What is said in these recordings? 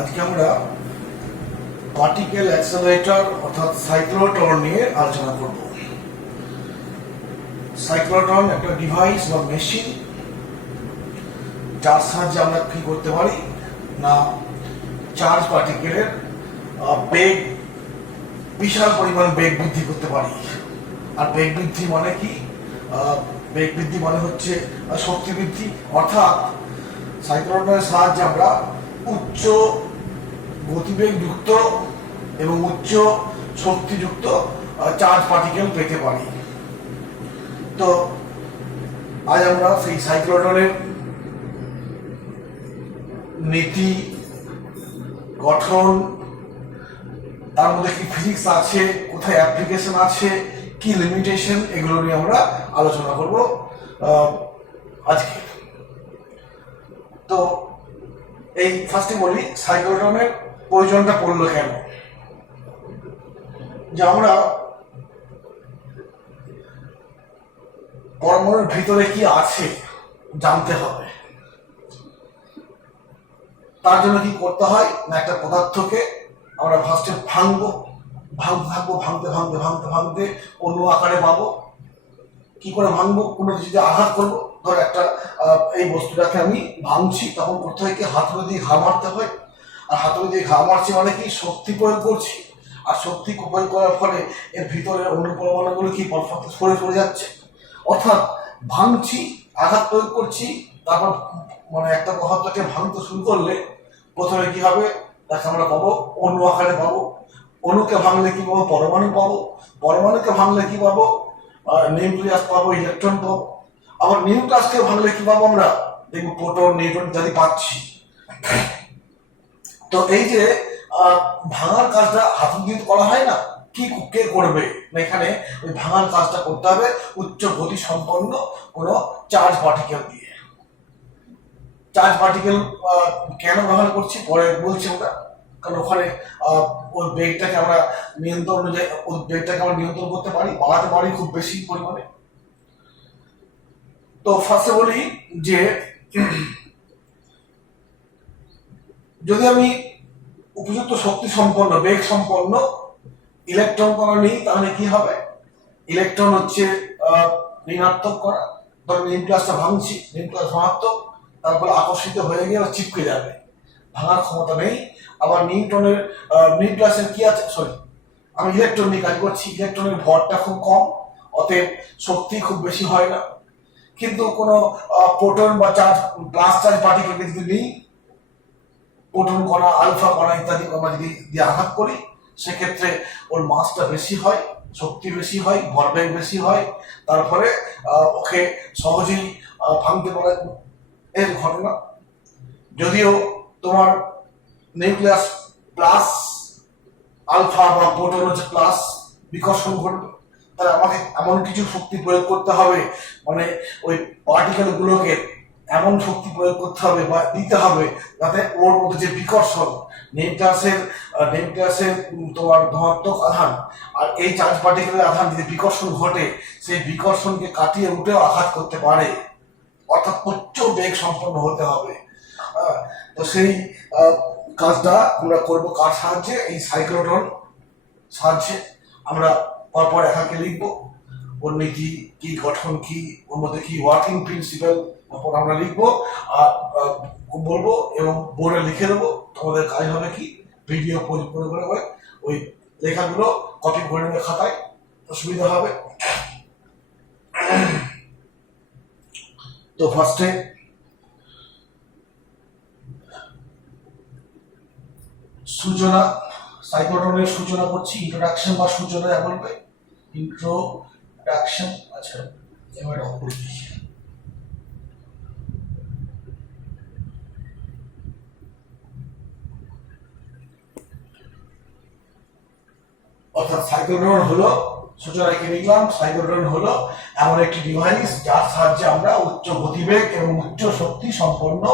আজকে আমরা particle accelerator অর্থাৎ সাইক্লোট্রন নিয়ে আলোচনা করব। সাইক্লোট্রন একটা ডিভাইস বা মেশিন, যার সাহায্যে আমরা কি করতে পারি না, চার্জ পার্টিকেলের বেগ, বিশাল পরিমাণ বেগ বৃদ্ধি করতে পারি। আর বেগ বৃদ্ধি মানে কি? বেগ বৃদ্ধি মানে হচ্ছে শক্তি বৃদ্ধি, অর্থাৎ সাইক্লোট্রনের সাহায্যে আমরা উচ্চ গতিবেগ যুক্ত এবং উচ্চ শক্তিযুক্ত চার্জ পার্টিকেল পেতে পারি। তো আজ আমরা সেই সাইক্লোট্রনের নীতি, গঠন, তার মধ্যে কি ফিজিক্স আছে, কোথায় অ্যাপ্লিকেশন আছে, কি লিমিটেশন, এগুলো নিয়ে আমরা আলোচনা করব আজকে। তো এই ফার্স্টে বলি সাইক্লোট্রনের প্রয়োজনটা পড়লো কেন। যে আমরা পরমাণুর ভিতরে কি আছে জানতে হবে। তার জন্য কি করতে হয় না, একটা পদার্থকে আমরা ফার্স্টে ভাঙবো, ভাঙতে থাকবো, ভাঙতে ভাঙতে ভাঙতে ভাঙতে অন্য আকারে পাবো। কি করে ভাঙবো? কোনো কিছুতে আঘাত করবো। ধর একটা এই বস্তুটাকে আমি ভাঙছি, তখন করতে হয় কি, হাতুড়ি দিয়ে ঘা মারতে হয়। আর হাতুড়ি দিয়ে ঘা মারছি মানে কি, শক্তি প্রয়োগ করছি। আর শক্তি প্রয়োগ করার ফলে এর ভিতরে অন্য পরমাণুগুলো কি সরে সরে যাচ্ছে। অর্থাৎ ভাঙছি, আঘাত প্রয়োগ করছি, তারপর মানে একটা পদার্থকে ভাঙতে শুরু করলে প্রথমে কি হবে, তাকে আমরা পাবো অণু আকারে পাবো। অণুকে ভাঙলে কি পাবো? পরমাণু পাবো। পরমাণুকে ভাঙলে কি পাবো? নিউক্লিয়াস পাবো, ইলেকট্রন পাবো। আবার নিউক্লিয়াসকে ভাঙলে কি পাবো? আমরা দেখবো প্রোটন, নিউট্রন ইত্যাদি পাচ্ছি। তো এই যে ভাঙার কাজটা হাতুড়ি দিয়ে করা হয় না, কি কে করবে না, এখানে ওই ভাঙার কাজটা করতে হবে উচ্চ গতি সম্পন্ন কোন চার্জ পার্টিকেল দিয়ে। চার্জ পার্টিকেল কেন ব্যবহার করছি পরে বলছি আমরা, কারণ ওখানে ওই বেগটাকে আমরা নিয়ন্ত্রণ অনুযায়ী ওই বেগটাকে আমরা নিয়ন্ত্রণ করতে পারি, বাড়াতে পারি খুব বেশি পরিমাণে। তো ফার্স্টে বলি যে যদি আমি উপযুক্ত শক্তি সম্পন্ন, বেগ সম্পন্ন ইলেকট্রন কণা নিই, তাহলে কি হবে? ইলেকট্রন হচ্ছে ঋণাত্মক কণা। ধরো নিউক্লিয়াসটা ভাঙছি, নিউক্লিয়াস ধনাত্মক, তারপরে আকর্ষিত হয়ে গিয়ে চিপকে যাবে, ভাঙার ক্ষমতা নেই। আবার নিউক্লিয়াসের কি আছে, আমি ইলেকট্রন নিয়ে কাজ করছি, ইলেকট্রনের ভরটা খুব কম, অতএব শক্তি খুব বেশি হয় না। কিন্তু কোনো প্রোটন বা চার্জ, প্লাস চার্জ পার্টিকেল যদি নিই, প্রোটন কণা, আলফা কণা ইত্যাদি কণা যদি দিয়ে আঘাত করি, সেক্ষেত্রে ওর মাসটা বেশি হয়, শক্তি বেশি হয়, ভরবেগ বেশি হয়, তারপরে ওকে সহজেই ভাঙতে পারে এর ঘটনা। যদিও তোমার নিউক্লিয়াস প্লাস আলফা বা প্রোটন হচ্ছে প্লাস, বিকর্ষণ ঘটবে, তাহলে আমাকে এমন কিছু শক্তি প্রয়োগ করতে হবে, মানে ওই পার্টিকেল গুলোকে এমন শক্তি প্রয়োগ করতে হবে বা দিতে হবে যাতে ওর মধ্যে যে বিকর্ষণ, নিউক্লিয়াসের তোমার ধনাত্মক আধান আর এই চার্জ পার্টিকেলের আধান যদি বিকর্ষণ ঘটে, সেই বিকর্ষণকে কাটিয়ে উঠেও আঘাত করতে পারে। অর্থাৎ উচ্চ বেগ সম্পন্ন হতে হবে। তো সেই কাজটা আমরা করবো কার সাহায্যে? এই সাইক্লোট্রন সাহায্যে। আমরা পরপর একাকে লিখবো, ওর নীতি কি, গঠন কি, ওর মধ্যে কি ওয়ার্কিং প্রিন্সিপাল, তারপর আমরা লিখবো আর বলবো এবং বোর্ডে লিখে দেবো। তোমাদের কাজ হবে কি, ভিডিও করে ওই লেখাগুলো কপি করে নেবে খাতায়, সুবিধা হবে। তো ফার্স্টে সূচনা, সাইক্লোট্রনের সূচনা করছি, ইন্ট্রোডাকশন বা সূচনা যা বলবে, ইন্ট্রোডাকশন। আচ্ছা, এবার অর্থাৎ সাইক্লোট্রন হলো, সূচনায় কি লিখলাম, সাইক্লোট্রন হলো এমন একটি ডিভাইস যার সাহায্যে আমরা উচ্চ গতিবেগ এবং উচ্চ শক্তি সম্পন্ন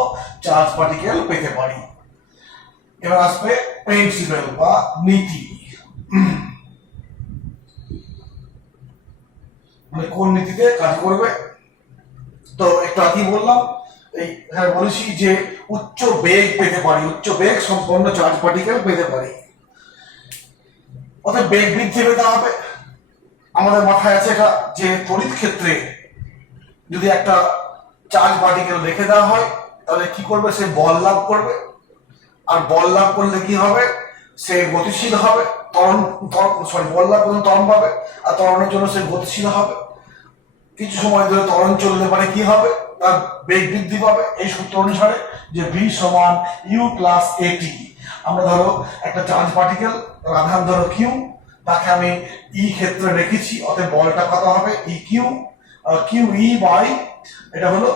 চার্জ পার্টিকেল পেতে পারি। এবার আসবে প্রিন্সিপাল বা নীতি, মানে কোন নীতিতে কাজ করবে। তো একটু আগেই বললাম এই এখানে বলেছি যে উচ্চ বেগ পেতে পারি, উচ্চ বেগ সম্পন্ন চার্জ পার্টিকেল পেতে পারি। অর্থাৎ বেগ বৃদ্ধি পেতে হবে। আমাদের মাথায় আছে এটা যে তড়িৎ ক্ষেত্রে যদি একটা চার্জ পার্টিকেল রেখে দেওয়া হয় তাহলে কি করবে, সে বল লাভ করবে। আর বল লাভ করলে কি হবে, সে গতিশীল হবে, বল লাভ করলে ত্বরণ পাবে, আর ত্বরণের জন্য সে গতিশীল হবে। কিছু সময় ধরে ত্বরণ চললে পারে কি হবে, তার বেগ বৃদ্ধি পাবে। এই সূত্র অনুসারে যে ভি সমান ইউ প্লাস এটি, আমরা ধরো একটা চার্জ পার্টিকেল, আধান ধরো কিউ, তাকে আমি ই ক্ষেত্রে রেখেছি, অতএব বলটা কত হবে E Q, Q E by এটা হলো,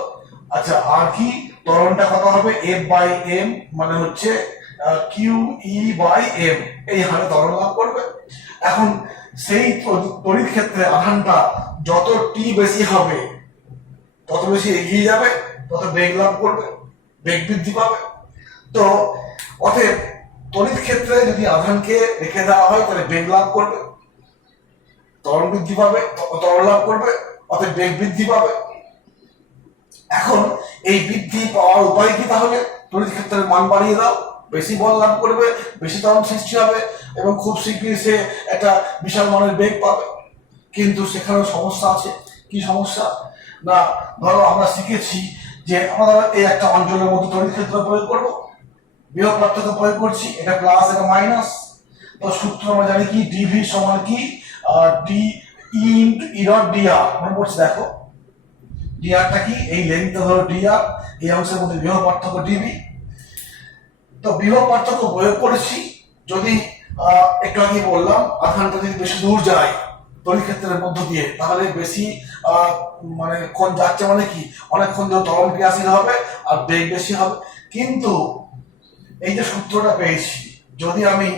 আচ্ছা আর কি ত্বরণটা কত হবে এফ বাই এম, মানে হচ্ছে কিউ ই বাই এম, এই হারে ত্বরণ লাভ করবে। এখন সেই তড়িৎ ক্ষেত্রে আধানটা যত টি বেশি হবে তত বেশি এগিয়ে যাবে, তত বেগ লাভ করবে, বেগ বৃদ্ধি পাবে। তো অতএব তড়িৎ ক্ষেত্রে যদি আধানকে রেখে দেওয়া হয় তাহলে বেগ লাভ করবে, ত্বরণ বৃদ্ধি পাবে, ত্বরণ লাভ করবে, অতএব বেগ বৃদ্ধি পাবে। এখন এই বৃদ্ধি পাওয়ার উপায় কি তাহলে, তড়িৎ ক্ষেত্রের মান বাড়িয়ে দাও, বেশি বল লাভ করবে, বেশি ত্বরণ সৃষ্টি হবে এবং খুব শীঘ্রই সে একটা বিশাল মানের বেগ পাবে। কিন্তু সেখানে সমস্যা আছে। কি সমস্যা না, ধরো আমরা শিখেছি যে আমরা এই একটা অঞ্চলের মধ্যে তড়িৎ ক্ষেত্র প্রয়োগ করবো, বিভব পার্থক্য প্রয়োগ করছি, এটা প্লাস এটা মাইনাস। তো সূত্র আমরা জানি কি, ডিভি সমান কি D E into E dot D R, মনে পড়ছে দেখো ডিআরটা কি, এই লেন্থটা ধরো ডিআর, এই অংশের মধ্যে বিভব পার্থক্য ডিবি। তো বিভব পার্থক্য প্রয়োগ করেছি, যদি একটু আগে বললাম আধানটা যদি বেশি দূর যায় তড়িৎ ক্ষেত্রের মধ্য দিয়ে, তাহলে বেশি মানে ক্ষণ যাচ্ছে, মানে কি অনেকক্ষণ ধরে ত্বরণ ক্রিয়াশীল হবে আর বেগ বেশি হবে। কিন্তু এই যে সূত্রটা পেয়েছি, যদি আমি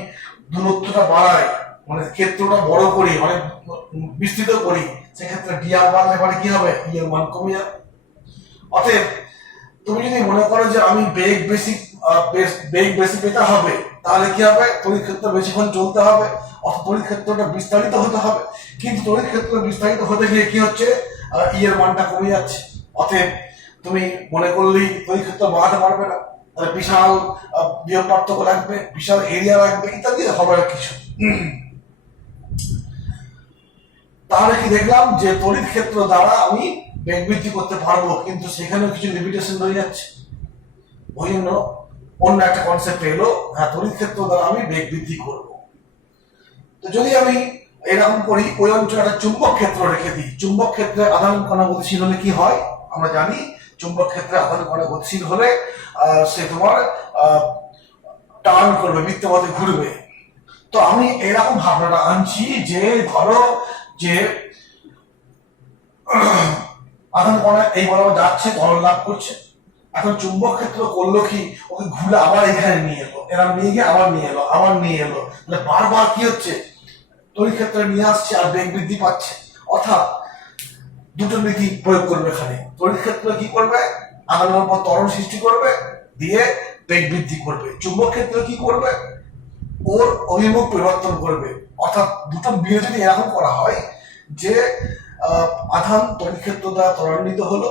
দূরত্বটা বাড়াই, মানে ক্ষেত্রটা বড় করি, অনেক বিস্তৃত করি, সেক্ষেত্রে ডিআর বাড়লে পরে কি হবে, ই এর মান কমে যাবে। অতএব তুমি যদি মনে করো যে আমি বেগ বেশি পেতে হবে, তাহলে কি হবে, তড়িৎ ক্ষেত্র বেশিক্ষণ চলতে হবে, অর্থাৎ তড়িৎ ক্ষেত্রটা বিস্তারিত হতে হবে। কিন্তু তড়িৎ ক্ষেত্র বিস্তারিত হতে গিয়ে কি হচ্ছে, ই এর মানটা কমে যাচ্ছে। অতএব তুমি মনে করলেই তড়িৎ ক্ষেত্র বাড়াতে পারবে না, তাহলে বিশাল বিভব পার্থক্য লাগবে, বিশাল এরিয়া লাগবে, ইত্যাদি হবে কিছু। তাহলে কি দেখলাম যে তড়িৎ ক্ষেত্র দ্বারা আমি বেগ বৃদ্ধি করতে পারবো, কিন্তু সেখানেও কিছু লিমিটেশন রয়ে যাচ্ছে। ওই জন্য অন্য একটা কনসেপ্ট এলো, হ্যাঁ তড়িৎ ক্ষেত্র দ্বারা আমি বেগ বৃদ্ধি করব। তো যদি আমি এরকম করি, ওই অঞ্চলে একটা চুম্বক ক্ষেত্র রেখে দিই, চুম্বক ক্ষেত্রে আধান কণা গতিশীল হলে কি হয় আমরা জানি, চুম্বক ক্ষেত্রে আধান কণা গতিশীল হলে সে তোমার টার্ন করবে, বৃত্তপথে ঘুরবে। তো আমি এরকম ভাবনাটা আনছি যে ধরো যে আধান কণা এই বরাবর যাচ্ছে, ত্বরণ লাভ করছে। এখন চুম্বক ক্ষেত্র করলো কি, ওকে ঘুরে আবার এখানে নিয়ে এলো, এরকম নিয়ে গিয়ে আবার নিয়ে এলো, আবার নিয়ে এলো, তাহলে বারবার কি হচ্ছে, তড়িৎ ক্ষেত্রে নিয়ে আসছে আর বেগ বৃদ্ধি পাচ্ছে। অর্থাৎ দুটো নীতি প্রয়োগ করবে এখানে, তড়িৎ ক্ষেত্র কি করবে, আধানের উপর ত্বরণ সৃষ্টি করবে, দিয়ে বেগ বৃদ্ধি করবে। চুম্বক ক্ষেত্র কি করবে, ওর অভিমুখ পরিবর্তন করবে। অর্থাৎ দুটো বিয়ে যদি এরকম করা হয় যে আধান তড়িৎ ক্ষেত্র দ্বারা ত্বরান্বিত হলো,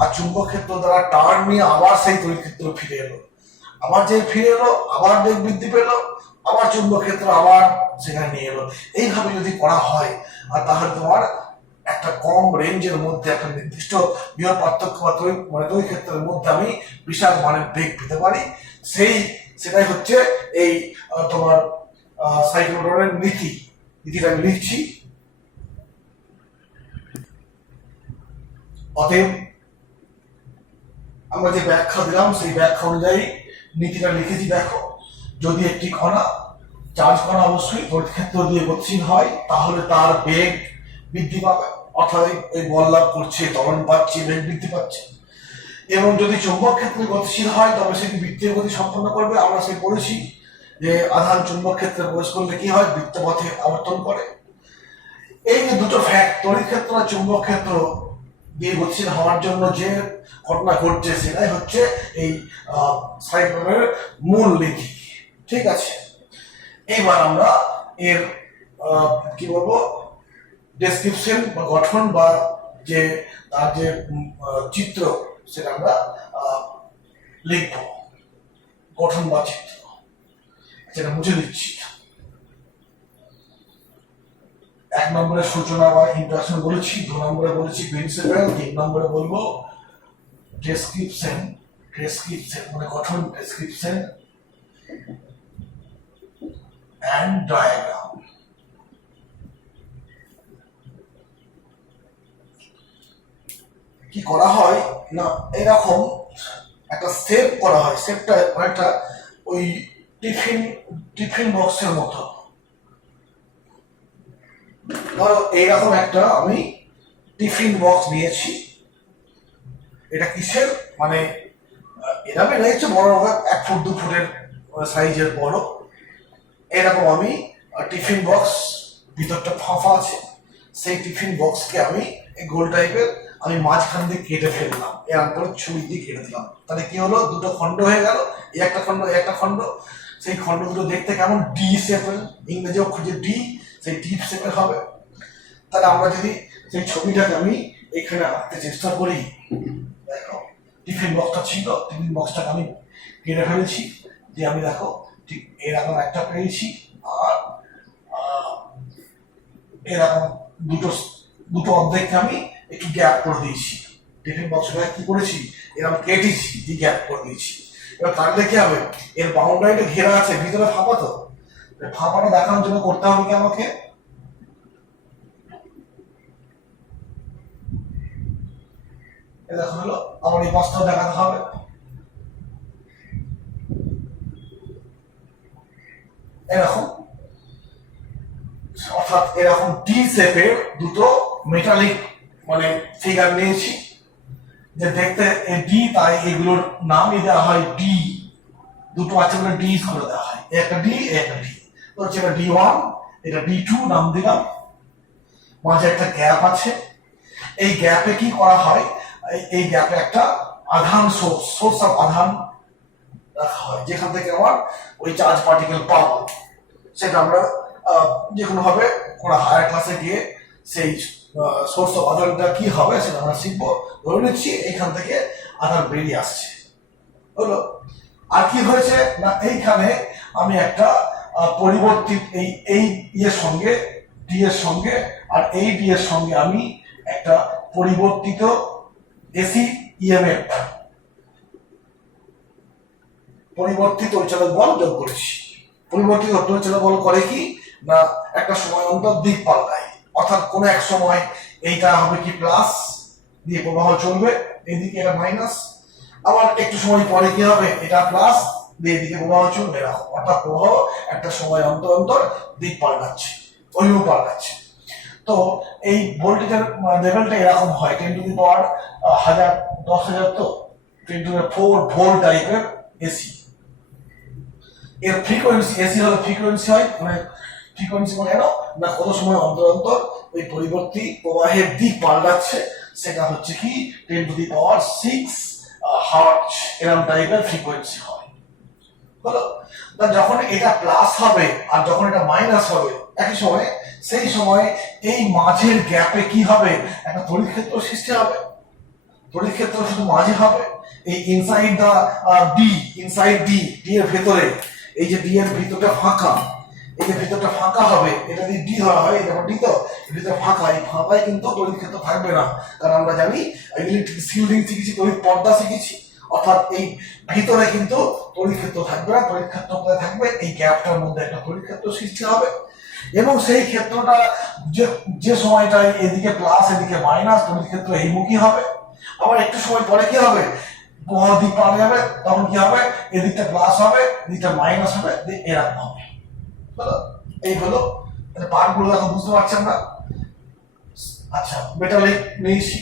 আর চুম্বক ক্ষেত্র দ্বারা টার্ন নিয়ে আবার সেই তড়িৎ ক্ষেত্র ফিরে এলো, আবার যে ফিরে এলো আবার বেগ বৃদ্ধি পেল, আবার চুম্বক ক্ষেত্র আবার সেখানে নিয়ে এলো। এইভাবে যদি করা হয়, আর তাহলে তোমার একটা কম রেঞ্জের মধ্যে একটা নির্দিষ্ট বিভব পার্থক্য বা তড়িৎ ক্ষেত্রের মধ্যে আমি বিশাল মানের বেগ পেতে পারি। সেটাই হচ্ছে এই তোমার সাইক্লোট্রনের নীতিটা আমি লিখছি। অতএব আমরা যে ব্যাখ্যা দিলাম সেই ব্যাখ্যা অনুযায়ী নীতিটা লিখেছি। দেখো, যদি একটি কণা, চার্জ কণা অবশ্যই তড়িৎ ক্ষেত্র দিয়ে গতিশীল হয়, তাহলে তার বেগ বৃদ্ধি পাবে, অর্থাৎ এই বল লাভ করছে, ত্বরণ পাচ্ছে, বেগ বৃদ্ধি পাচ্ছে। এবং যদি চৌম্বক ক্ষেত্রে গতিশীল হয় তবে সেটি বৃত্তীয় গতি সম্পন্ন করবে। আমরা সে পড়েছি যে আধান চুম্বক ক্ষেত্রে প্রবেশ করলে কি হয়, বৃত্তপথে আবর্তন করে। এই যে দুটো ফ্যাক্ট, তড়িৎ ক্ষেত্র আর চুম্বক ক্ষেত্র দিয়ে গতিশীল হওয়ার জন্য যে ঘটনা ঘটছে, সেটাই হচ্ছে এই সাইক্লোনের মূল নীতি। ঠিক আছে, এবার আমরা এর কি বলবো, ডেসক্রিপশন বা গঠন বা যে তার যে চিত্র সেটা আমরা লিখব গঠন বা চিত্র। সেটা মুছে দিচ্ছি। 1 নম্বরে সূচনা বা ইন্ট্রোডাকশন বলেছি, 2 নম্বরে বলেছি প্রিন্সিপাল, 3 নম্বরে বলবো ডেসক্রিপশন মানে গঠন, ডেসক্রিপশন এন্ড ডায়াগ্রাম। কি করা হয় না, এরকম একটা সেভ করা হয়। সেভটা একটা ওই টিফিন বক্সের মতো। ধরো এইরকম একটা আমি টিফিন বক্স নিয়েছি। এটা কিসের মানে এরকম রয়েছে বড় 1 ফুট 2 ফুটের সাইজের বড়। এরকম আমি টিফিন বক্স, ভিতরটা ফাঁপা আছে। সেই টিফিন বক্সকে আমি এই গোল টাইপের আমি মাঝখান দিয়ে কেটে ফেললাম, এরকম করে ছুরি দিয়ে কেটে দিলাম। তাহলে কি হলো, দুটো খণ্ড হয়ে গেল, এই একটা খণ্ড এই একটা খণ্ড। সেই খণ্ড দুটো দেখতে কেমন ডি শেপের, ইংরেজি অক্ষর যে ডি, সেই ডি শেপের হবে। তাহলে আমরা যদি সেই ছবিটাকে আমি এখানে আঁকতে চেষ্টা করি, দেখো টিফিন বক্সটা ছিল, টিফিন বক্সটাকে আমি কেটে ফেলেছি, দিয়ে আমি দেখো ঠিক এরকম একটা পেয়েছি। আর এরকম দুটো অর্ধেককে আমি একটু গ্যাপ করে দিয়েছি। টিফিন বক্সটা কি করেছি, এরকম কেটেছি, দিয়ে গ্যাপ করে দিয়েছি। এবার তাহলে কি হবে, এর বাউন্ডারিটা ঘেরা আছে, ভিতরে ফাঁপা। তো ফাঁপাটা দেখানোর জন্য করতে হবে কি আমাকে, দেখা হলো আমার এই পাশটাও দেখাতে হবে। এরকম, অর্থাৎ এরকম ডি শেপের দুটো মেটালিক মানে ফিগার নিয়েছি, যে দেখতে ডি, তাই এগুলোর নামই দেওয়া হয় ডি। দুটো আছে বলে ডি করে দেওয়া হয়, একটা ডি একটা ডি। তো হচ্ছে এটা D1, এটা D2 নাম দিলাম। মাঝে একটা গ্যাপ আছে, এই গ্যাপে কি করা হয়, এই গ্যাপে একটা আধান সোর্স অফ আধান রাখা হয়, যেখান থেকে আমার ওই চার্জ পার্টিকেল পাবো। সেটা আমরা যে কোনো ভাবে কোনো হায়ার ক্লাসে গিয়ে সেই সোর্স অফ আধানটা কি হবে সেটা আমরা শিখবো। ধরে নিচ্ছি এইখান থেকে আধান বেরিয়ে আসছে, হলো। আর কি হয়েছে না, এইখানে আমি একটা পরিবর্তিত এই ইয়ের সঙ্গে ডি এর সঙ্গে আর এই ডি এর সঙ্গে আমি একটা পরিবর্তিত এসি ইএমএফ, পরিবর্তিত তড়িৎচালক বল যোগ করেছি। পরিবর্তিত তড়িৎচালক বল করে কি না, একটা সময় অন্তর দিক পাল্টায়। অর্থাৎ কোন এক সময় এইটা হবে কি প্লাস দিয়ে প্রবাহ চলবে, এইদিকে এটা মাইনাস। আবার একটু সময় পরে কি হবে, এটা প্লাস দিয়ে এদিকে প্রবাহ চলবে, এরকম। অর্থাৎ প্রবাহ একটা সময় অন্তর অন্তর দিক পাল্টাচ্ছে, অভিমুখ পাল্টাচ্ছে। তো এই ভোল্টেজের লেভেলটা এরকম হয় 10 টু দি পাওয়ার 1000 10,000, তো 10 টু দি 4 ভোল্ট টাইপের এসি। এর ফ্রিকোয়েন্সি, এসি হলো ফ্রিকোয়েন্সি হয়, মানে ফ্রিকোয়েন্সি মানে না কত সময় অন্তর অন্তর ওই পরিবর্তী প্রবাহের দিক পাল্টাচ্ছে, সেটা হচ্ছে কি 10 টু দি পাওয়ার 6 হার্টজ, এরকম টাইপের ফ্রিকোয়েন্সি হয়, হলো। তা যখন এটা প্লাস হবে আর যখন এটা মাইনাস হবে একই সময়ে, সেই সময় এই মাঝের গ্যাপে কি হবে, একটা তড়িৎ ক্ষেত্র সৃষ্টি হবে। তড়িৎ ক্ষেত্র শুধু মাঝে হবে, এই ইনসাইড দা ডি, ইনসাইড ডি, ডি এর ভেতরে, এই যে ডি এর ভিতরটা ফাঁকা, এই যে ভিতরটা ফাঁকা হবে, এটা যদি ডি ধরা হয়, এটা ডি, তো ভিতরে ফাঁকা, এই ফাঁকায় কিন্তু তড়িৎ ক্ষেত্র থাকবে না। কারণ আমরা জানি ইলেকট্রিক শিল্ডিং শিখেছি, তড়িৎ পর্দা শিখেছি। অর্থাৎ এই ভিতরে কিন্তু তড়িৎ ক্ষেত্র থাকবে না। তড়িৎ ক্ষেত্র কোথায় থাকবে, এই গ্যাপটার মধ্যে একটা তড়িৎ ক্ষেত্র সৃষ্টি হবে। এবং সেই ক্ষেত্রটা যে সময়টায় এদিকে প্লাস এদিকে মাইনাস, তড়িৎ ক্ষেত্র এইমুখী হবে। আবার একটু সময় পরে কি হবে, প্রবাহ দিক পাল্টে যাবে, তখন কি হবে, এদিকটা প্লাস হবে, এদিকটা মাইনাস হবে, এরকম হবে। এই হলো পার্টগুলো, দেখো বুঝতে পারছেন না। আচ্ছা, মেটালিক নিয়েছি।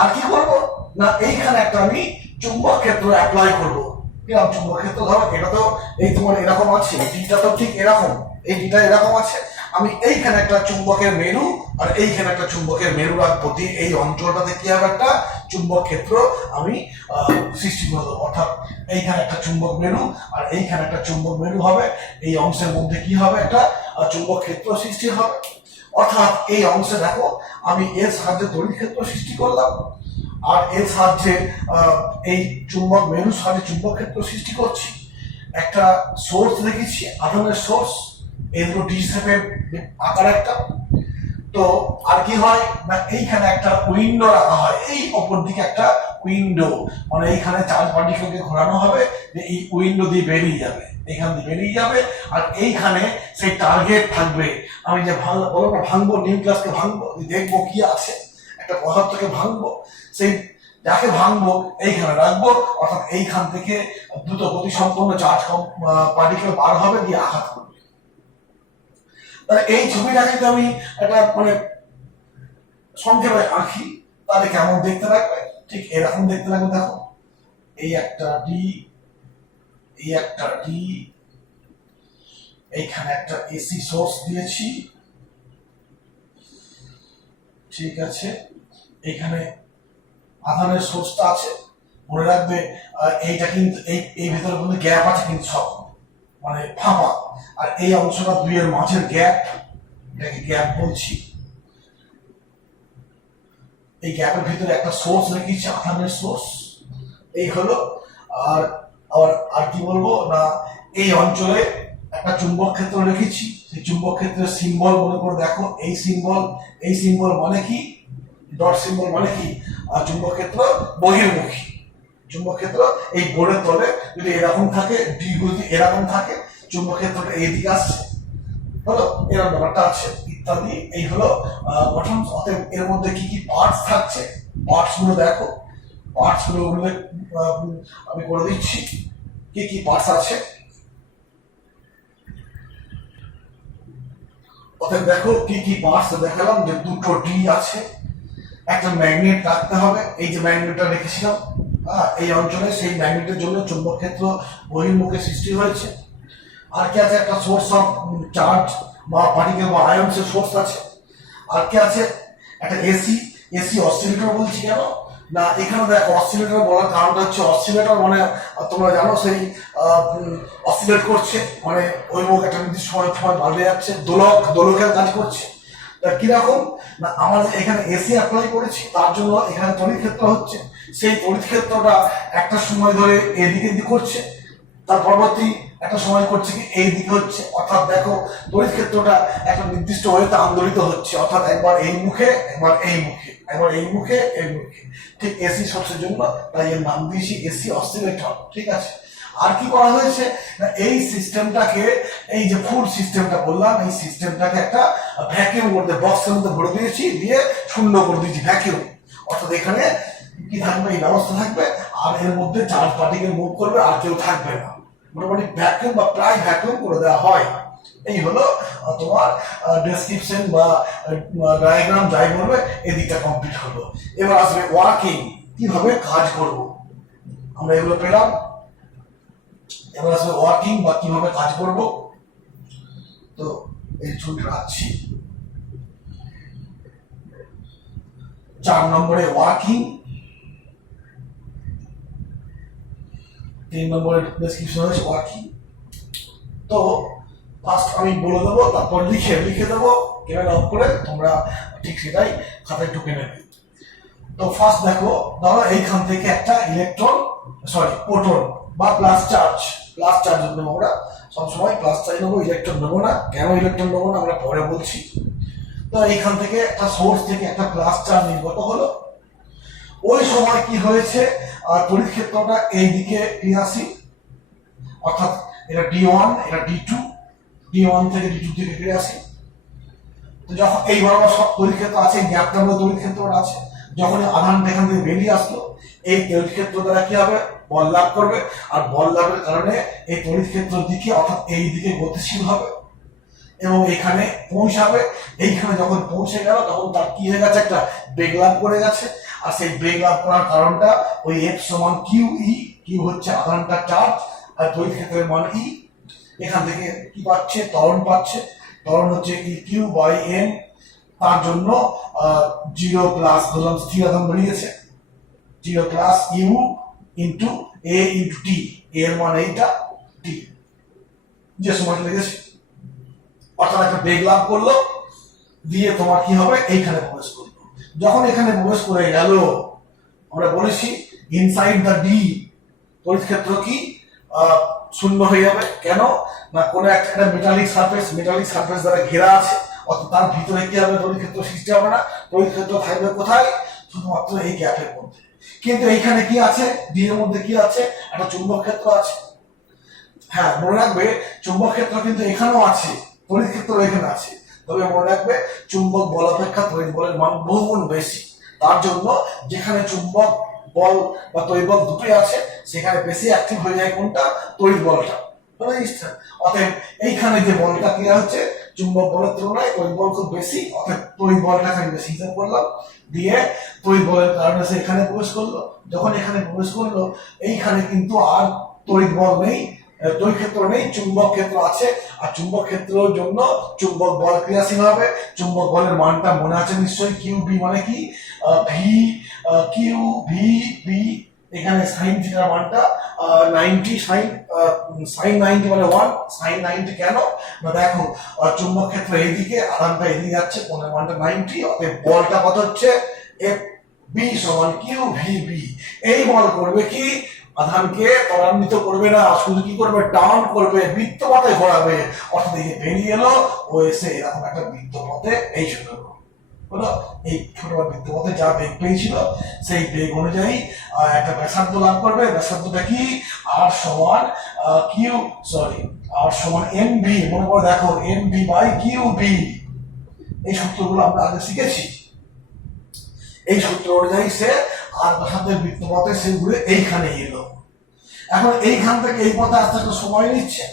আর কি করবো না, এইখানে একটা আমি চুম্বক ক্ষেত্র অ্যাপ্লাই করবো। কিরকম চুম্বক ক্ষেত্র, ধরো এটা তো এই তোমার এরকম আছে, ডিটা তো ঠিক এরকম, এই ডিটা এরকম আছে। আমি এইখানে একটা চুম্বকের মেরু আর এইখানে একটা চুম্বকের মেরু রাখবো, দিয়ে এই অঞ্চলটাতে কি হবে, একটা চুম্বক ক্ষেত্র আমি সৃষ্টি করে দেবো। অর্থাৎ এইখানে একটা চুম্বক মেরু আর এইখানে একটা চুম্বক মেরু হবে। এই অংশের মধ্যে কি হবে, একটা চুম্বক ক্ষেত্র সৃষ্টি হবে। অর্থাৎ এই অংশে দেখো আমি এর সাহায্যে তড়িৎ ক্ষেত্র সৃষ্টি করলাম। আর এর সাহায্যে এই চুম্বক মেরুর সাহায্যে চুম্বক ক্ষেত্র সৃষ্টি করছি। একটা সোর্স রেখেছি, আধানের সোর্স, এগুলো ডি শেপের আকার একটা। তো আর কি হয় না, এইখানে একটা উইন্ডো রাখা হয়, এই অপর দিকে একটা উইন্ডো, মানে এইখানে চার্জ পার্টিকেলকে ঘোরানো হবে, যে এই উইন্ডো দিয়ে বেরিয়ে যাবে, এখান দিয়ে বেরিয়ে যাবে, আর এইখানে সেই টার্গেট থাকবে। আমি যে ভাঙবো নিউক্লিয়াসকে ভাঙবো, দেখবো কি আছে, একটা পদার্থকে ভাঙবো, সেই যাকে ভাঙবো এইখানে রাখবো, অর্থাৎ এইখান থেকে দ্রুত গতি সম্পন্ন চার্জ পার্টিকেল বার হবে, দিয়ে আঘাত করবে। এই ছবিটাকে যদি আমি একটা মানে সংক্ষেপে আঁকি, তাহলে কেমন দেখতে লাগবে? ঠিক এরকম দেখতে লাগবে। দেখো, এই একটা ডি, এই একটা ডি, এইখানে একটা এসি সোর্স দিয়েছি, ঠিক আছে, এইখানে আধানের সোর্সটা আছে। মনে রাখবে এইটা কিন্তু এই ভেতরে কিন্তু গ্যাপ আছে, কিন্তু সব মানে ফাঁপা, আর এই অংশটা দুইয়ের মাঝের গ্যাপ, এটাকে গ্যাপ বলছি। এই গ্যাপের ভিতরে একটা সোর্স রেখেছি, আধানের সোর্স, এই হলো। আর আবার আর কি বলবো না, এই অঞ্চলে একটা চুম্বক ক্ষেত্র রেখেছি, সেই চুম্বক ক্ষেত্রের সিম্বল মনে করে দেখো, এই সিম্বল মানে কি, ডট সিম্বল মানে কি, চুম্বক ক্ষেত্র বহির্মুখী। চুম্বক ক্ষেত্র এই বোর্ডের তলে যদি এরকম থাকে, ডি যদি এরকম থাকে, চুম্বক ক্ষেত্রটা এইদিকে আসছে, হলো, এরকম ব্যাপারটা আছে ইত্যাদি। এই হলো গঠন। অতএব এর মধ্যে কি কি পার্টস থাকছে, পার্টস গুলো দেখো, পার্টস গুলো উল্লেখ আমি করে দিচ্ছি, কি কি পার্টস আছে। অতএব দেখো কি কি পার্টস দেখালাম, যে দুটো ডি আছে, একটা ম্যাগনেট রাখতে হবে, এই যে ম্যাগনেটটা রেখেছিলাম এই অঞ্চলে, সেই ম্যাগনেটের জন্য চুম্বক ক্ষেত্র বহির্মুখে সৃষ্টি হয়েছে। আর কি আছে, একটা সোর্স অফ চার্জ বা পার্টিকেল বা আয়নসের সোর্স আছে। আর কি আছে, একটা এসি অসিলেটর বলছি কেন না, এখানে দেখো অসিলেটর বলার কারণটা হচ্ছে, অসিলেটর মানে তোমরা জানো সেই অসিলেট করছে, মানে ওই মুখ একটা নির্দিষ্ট সময় পাল্টে যাচ্ছে, দোলকের কাজ করছে। তা কিরকম না, আমরা এখানে এসি অ্যাপ্লাই করেছি, তার জন্য এখানে তড়িৎ ক্ষেত্র হচ্ছে, সেই তড়িৎ ক্ষেত্রটা একটা সময় ধরে এদিকে দিক করছে, তার পরবর্তী একটা সময় করছে কি এই দিকে হচ্ছে, অর্থাৎ দেখো তড়িৎ ক্ষেত্রটা একটা নির্দিষ্ট ওয়েতে আন্দোলিত হচ্ছে, অর্থাৎ একবার এই মুখে, একবার এই মুখে, একবার এই মুখে, এই মুখে, ঠিক এসি সোর্সের জন্য তাই এর নাম দিয়েছি এসি অসিলেটর। ঠিক আছে। আর কি করা হয়েছে না, এই সিস্টেমটাকে, এই যে ফুল সিস্টেমটা বললাম, এই সিস্টেমটাকে একটা ভ্যাকিউম করতে বক্সের মধ্যে ভরে দিয়েছি, দিয়ে শূন্য করে দিয়েছি, ভ্যাকিউম। অর্থাৎ এখানে কি থাকবে, এই ব্যবস্থা থাকবে, আর এর মধ্যে চার্জ পার্টিকেল মুভ করবে, আর কেউ থাকবে না, মোটামুটি ভ্যাকুয়াম বা প্রায় ভ্যাকুয়াম করে দেওয়া হয়। এই হলো তোমার ডেসক্রিপশন বা ডায়াগ্রাম যাই বলবে, এদিকটা কমপ্লিট হলো। এবার আসবে ওয়ার্কিং, কিভাবে কাজ করব, আমরা এগুলো পেলাম। এবার আসবে ওয়ার্কিং বা কিভাবে কাজ করব। তো এই ছুটি রাখছি। 4 নম্বরে ওয়ার্কিং, 3 নম্বরের ডেসক্রিপশন হচ্ছে ওয়ার্কিং। তো ফার্স্ট আমি বলে দেবো, তারপর লিখে দেবো, ক্যামেরা অফ করে তোমরা ঠিক সেটাই খাতায় ঢুকে নেবে। তো ফার্স্ট দেখো, ধরো এইখান থেকে একটা ইলেকট্রন, প্রোটন বা প্লাস চার্জ নেবো আমরা, সবসময় প্লাস চার্জ নেবো, ইলেকট্রন নেবো না। কেন ইলেকট্রন নেবো না আমরা পরে বলছি। তো এইখান থেকে একটা সোর্স থেকে একটা প্লাস চার্জ নির্গত হলো। ওই সময় কি হয়েছে, তড়িৎ ক্ষেত্রটা এইদিকে ক্রিয়াশীল, অর্থাৎ এটা D1, এটা D2, D1 থেকে D2 দিকে ক্রিয়াশীল। তো যখন এই বরাবর সব তড়িৎ ক্ষেত্র আছে, গ্যাপটার মধ্যে তড়িৎ ক্ষেত্রটা আছে, যখন আধানটা এখান থেকে বেরিয়ে আসলো, এই তড়িৎ ক্ষেত্র দ্বারা কি হবে, বল লাভ করবে, আর বল লাভের কারণে এই তড়িৎ ক্ষেত্রের দিকে, অর্থাৎ এই দিকে গতিশীল হবে এবং এখানে পৌঁছাবে। এইখানে যখন পৌঁছে গেল, তখন তার কি হয়ে গেছে, একটা বেগ লাভ করে গেছে। আর সেই বেগ লাভ করার কারণটা ওই F সমান QE, কিউ হচ্ছে আধানটা চার্জ, আর তড়িৎ ক্ষেত্রের মান E। এখান থেকে কি পাচ্ছে, ত্বরণ পাচ্ছে, ত্বরণ হচ্ছে EQ বাই M। তার জন্য 0 প্লাস ধরলাম, স্থির আধান বেরিয়েছে, 0 plus U into A into T, এর মান এইটা, T যে সময় লেগেছে, অর্থাৎ একটা বেগ লাভ করলো, দিয়ে তোমার কি হবে, এইখানে প্রবেশ করলো। যখন এখানে প্রবেশ করে গেল, আমরা বলেছি ইনসাইড দ্য ডি তড়িৎ ক্ষেত্র কি শূন্য হয়ে যাবে। কেন না কোনো একটা মেটালিক সারফেস দ্বারা ঘেরা আছে, অর্থাৎ তার ভিতরে কি হবে, তড়িৎ ক্ষেত্র সৃষ্টি হবে না। তড়িৎ ক্ষেত্র থাকবে কোথায়, শুধুমাত্র এই গ্যাপের মধ্যে। কিন্তু এইখানে কি আছে, ডি এর মধ্যে কি আছে, একটা চুম্বক ক্ষেত্র আছে। হ্যাঁ, মনে রাখবে চুম্বক ক্ষেত্র কিন্তু এখানেও আছে, তড়িৎ ক্ষেত্র এখানে আছে। তবে মনে রাখবে চুম্বক বল অপেক্ষা তড়িৎ বলের মান বহুগুণ বেশি। তার জন্য যেখানে চুম্বক বল বা তড়িৎ বল দুটোই আছে, সেখানে বেশি অ্যাক্টিভ হয়ে যায় কোনটা, তড়িৎ বলটা। অতএব এইখানে যে বলটা কি হচ্ছে, চুম্বক বলের তুলনায় তড়িৎ বল খুব বেশি, অতএব তড়িৎ বলটা আমি বেশি হিসাব করলাম। দিয়ে তড়িৎ বলের কারণে সে এখানে প্রবেশ করলো। যখন এখানে প্রবেশ করলো, এইখানে কিন্তু আর তড়িৎ বল নেই, তড়িৎ ক্ষেত্র নেই, চুম্বক ক্ষেত্র আছে। আর চুম্বক ক্ষেত্রের জন্য চুম্বক বল ক্রিয়াশীল হবে। চুম্বক বলের মানটা মনে আছে নিশ্চয়ই, কিউ বি মানে কি, ভি কিউ ভি বি। এখানে সাইন থিটার মানটা 90, সাইন 90 মানে 1, সাইন 90 কেন না, দেখো চুম্বক ক্ষেত্র এইদিকে, আধানটা এদিকে যাচ্ছে, কোণের মানটা 90। অতএব বলটা কত হচ্ছে, এফ বি সমান কিউ ভি বি। এই বল করবে কি, আধানকে ত্বরান্বিত করবে না, শুধু কি করবে, টার্ন করবে, বৃত্তপথে ঘোরাবে। অর্থাৎ এই বেরিয়ে এলো, ও এসে এরকম একটা বৃত্তপথে এই ছোট হলো, এই ছোট বৃত্তপথে যা বেগ পেয়েছিল, সেই বেগ অনুযায়ী একটা ব্যাসার্ধ লাভ করবে। ব্যাসার্ধটা কি, আর সমান আর সমান এম বি। মনে করে দেখো, M B by Q B. এই সূত্রগুলো আমরা আগে শিখেছি। এই সূত্র অনুযায়ী সে আর ব্যাসার্ধের বৃত্তপথে সে ঘুরে এইখানে এলো। এখন এইখান থেকে এই পথে আসতে একটা সময় নিচ্ছে,